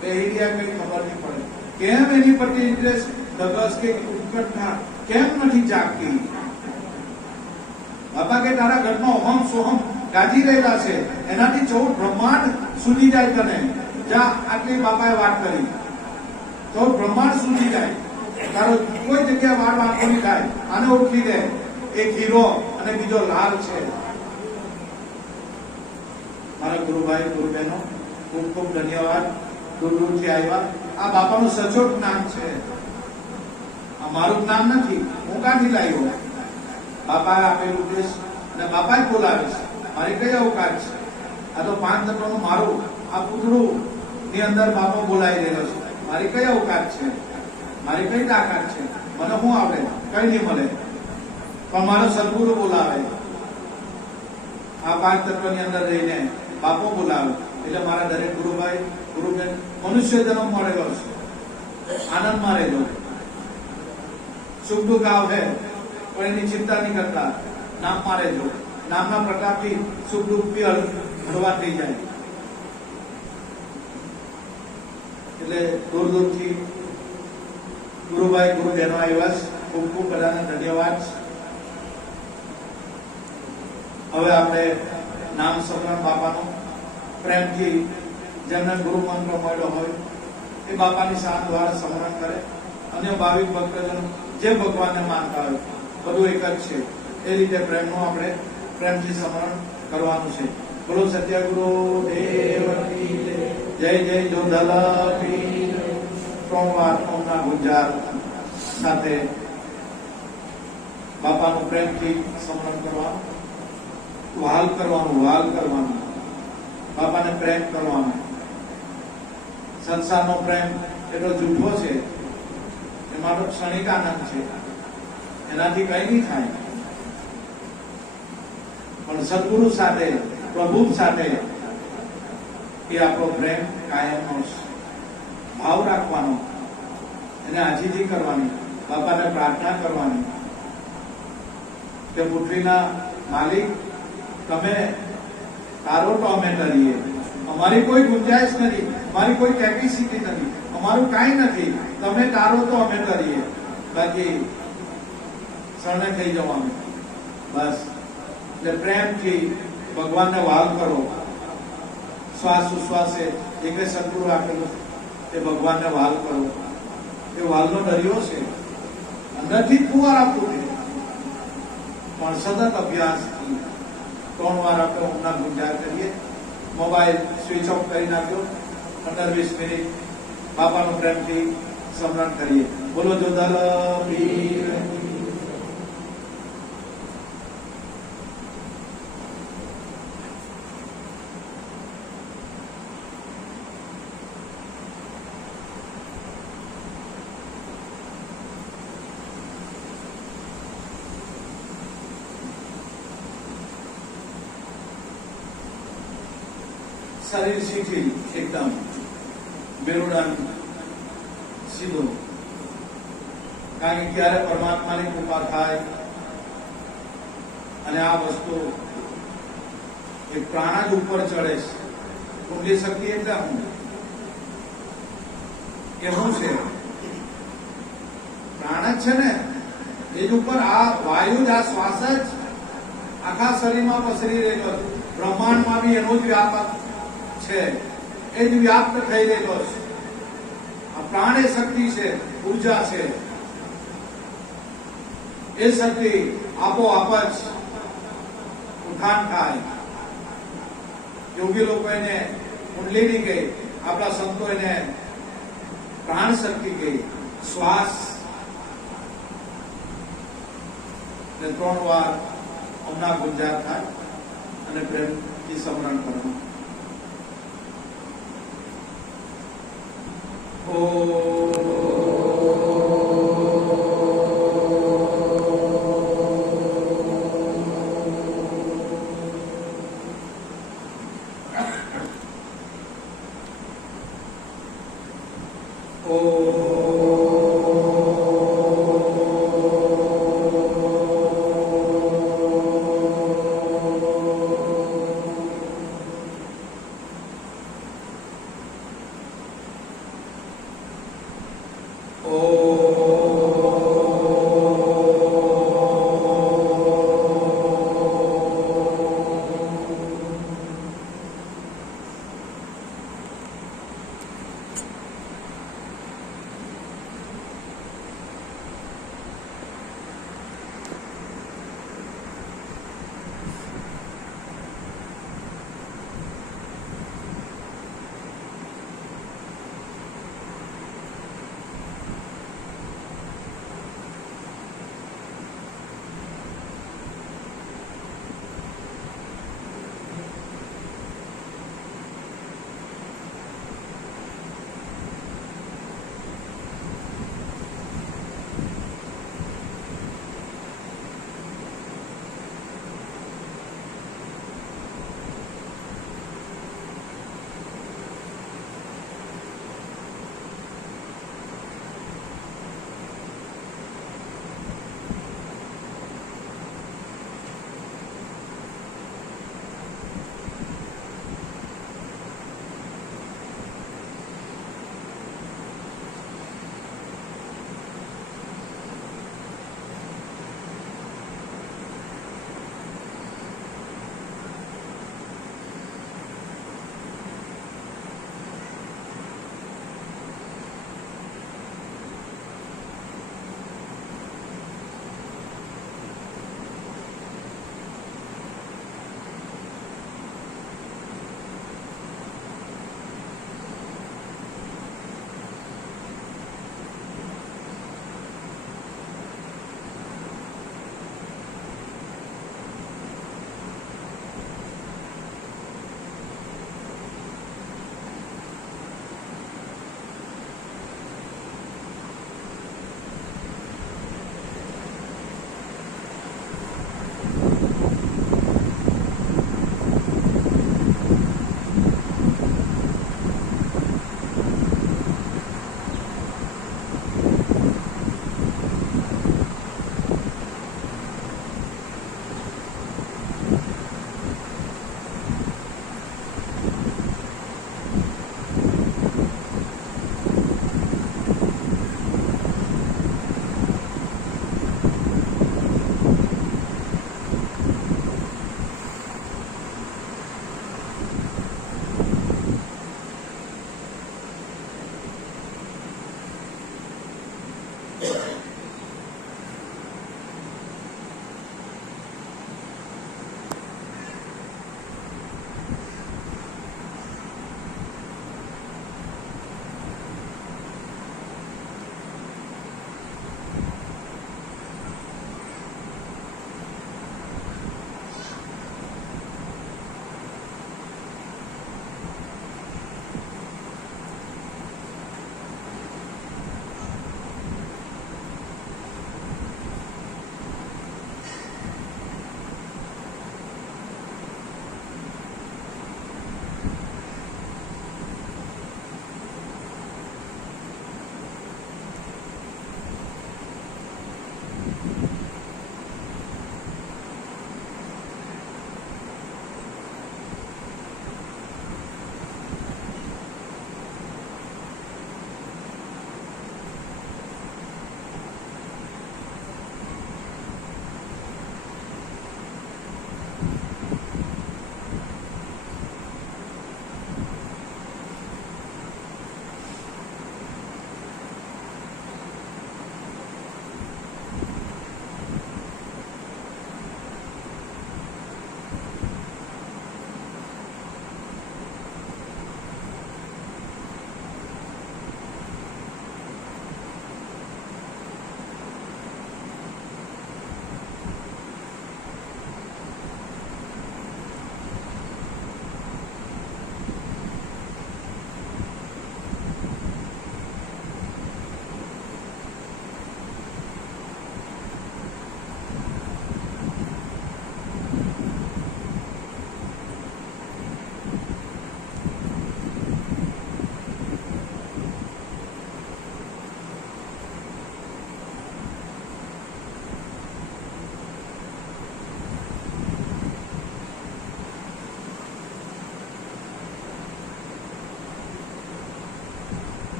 બેહી રહ્યા કઈ ખબર નહીં પડે. કેમ એની પ્રત્યે ઇન્ટરેસ્ટ, ધગસ કે ઉત્કંઠા કેમ નથી જાગતી? બાપા કે તારા ઘરમાં ઓહમ સોહમ ગાજી રહેલા છે, એનાથી 14 બ્રહ્માંડ સૂજી જાય તને. જા, આટલી બાપાએ વાત કરી. 14 બ્રહ્માંડ સૂજી જાય. તારો કોઈ જગ્યાએ વાળ વાંકો નહીં થાય. આને ઓળખી દે. એક હીરો અને બીજો લાલ છે. મારા ગુરુભાઈ ગુરુબહેનો ખૂબ ખૂબ ધન્યવાદ. દૂર દૂરથી આવ્યા. આ બાપાનું સચોટ જ્ઞાન છે. આ મારું જ્ઞાન નથી. હું કાંથી લાવ્યો? બાપાએ આપેલું દેશ અને બાપા જ બોલાવીશ. મારી કઈ અવકાશ છે? આ તો 5 તત્વનું મારું આ પૂતળું ની અંદર બાપો બોલાવી રહેલો છે. મારી કઈ અવકાશ છે? મારી કઈ તાકાત છે? મને શું આવડે? કઈ નહીં મળે. પણ મારો સદગુરુ બોલાવે. આ 5 તત્વની અંદર રહીને બાપો બોલાવે. એટલે મારા દરેક ગુરુભાઈ ગુરુબેન મનુષ્ય જન્મ મળેલો છે. આનંદમાં રહેજો. સુખ દુઃખ આવે પણ એની ચિંતા નહીં કરતા. નામમાં રહેજો. નામના પ્રતાપથી સુખ દુઃખ બી હળવા થઈ જાય. એટલે દૂર દૂરથી ગુરુભાઈ ગુરુબહેનો આવ્યા છે. ખૂબ ખૂબ બધાને ધન્યવાદ. હવે આપણે નામ સ્મરણ બાપાનું પ્રેમથી જેમને ગુરુ મંત્ર મળ્યો હોય એ બાપાની શાન દ્વારા સ્મરણ કરે. અન્ય ભાવિક ભક્તજનો જે ભગવાનને માનતા હોય બધું એક જ છે. એ રીતે પ્રેમનું આપણે પ્રેમથી સ્મરણ કરવાનું છે. બોલો સત્યગુરુ દેવ જય જય જોધલ પીર. 3 વાર ઓમના ગુંજાર સાથે બાપાનું પ્રેમથી સ્મરણ કરવાનું, વહાલ કરવાનું, બાપાને પ્રેમ કરવાનો. સંસારનો પ્રેમ એટલો જૂઠો છે, એમાં તો ક્ષણિક આનંદ છે, એનાથી કઈ નહીં થાય. પણ સદગુરુ સાથે, પ્રભુ સાથે એ આપણો પ્રેમ કાયમનો ભાવ રાખવાનો, એને આજીજી કરવાની, બાપાને પ્રાર્થના કરવાની કે પૃથ્વીના માલિક તમે તારો તો અમે કરીએ. અમારી કોઈ ગુંજાઈશ નથી, અમારી કોઈ કેપેસિટી નથી, અમારું કાંઈ નથી. તમે તારો તો અમે કરીએ. બાકી શરણે થઈ જવાનું. બસ એટલે પ્રેમથી ભગવાનને વાલ કરો. શ્વાસ ઉશ્વાસે જે કઈ સદગુરુ આપેલું એ ભગવાનને વાલ કરો. એ વાલનો દરિયો છે. અંદરથી ફુવાર આપવું છે, પણ સતત અભ્યાસથી 3 વાર આપણે ઓમના ગુંજાર કરીએ. મોબાઈલ સ્વિચ ઓફ કરી નાખ્યો. 15-20 મિનિટ બાપાનું પ્રેમથી સ્મરણ કરીએ. બોલો જોધલ પીર. શરીર શીખી એકદમ મેરુદંડ સીધું, કારણ કે ક્યારે પરમાત્માની કૃપા થાય અને આ વસ્તુ એક પ્રાણ જ ઉપર ચડે છે. કુંડલી શક્તિ એટલે શું છે? પ્રાણ જ છે ને, એ જ ઉપર આ વાયુ જ, આ શ્વાસ જ આખા શરીરમાં પસરી રહેલો છે. બ્રહ્માંડમાં બી એનો જ વ્યાપક છે, એ જ વ્યાપ્ત થઈ રહેલો છે. આ પ્રાણ એ શક્તિ છે, ઉર્જા છે. એ શક્તિ આપોઆપ જ ઉઠાણ થાય. યોગી લોકો એને કુંડલીની કહે, આપણા સંતો એને પ્રાણ શક્તિ કહે. શ્વાસ 3 વાર ઓમના ગુંજાર થાય અને પ્રેમથી સ્મરણ કરવું.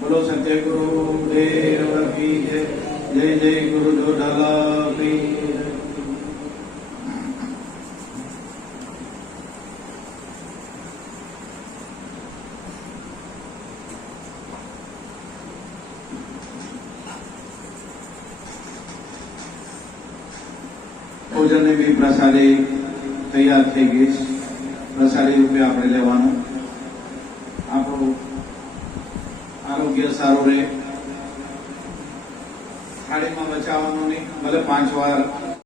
बोलो सत्य गुरु देव की जय। जय जय गुरु जोडाला की। ભોજનને બી પ્રસાદી તૈયાર થઈ ગઈ છે. પ્રસાદી રૂપે આપણે લેવાનું. આપણું આરોગ્ય સારું રહે. થાળીમાં બચાવવાનું નહીં. ભલે 5 વાર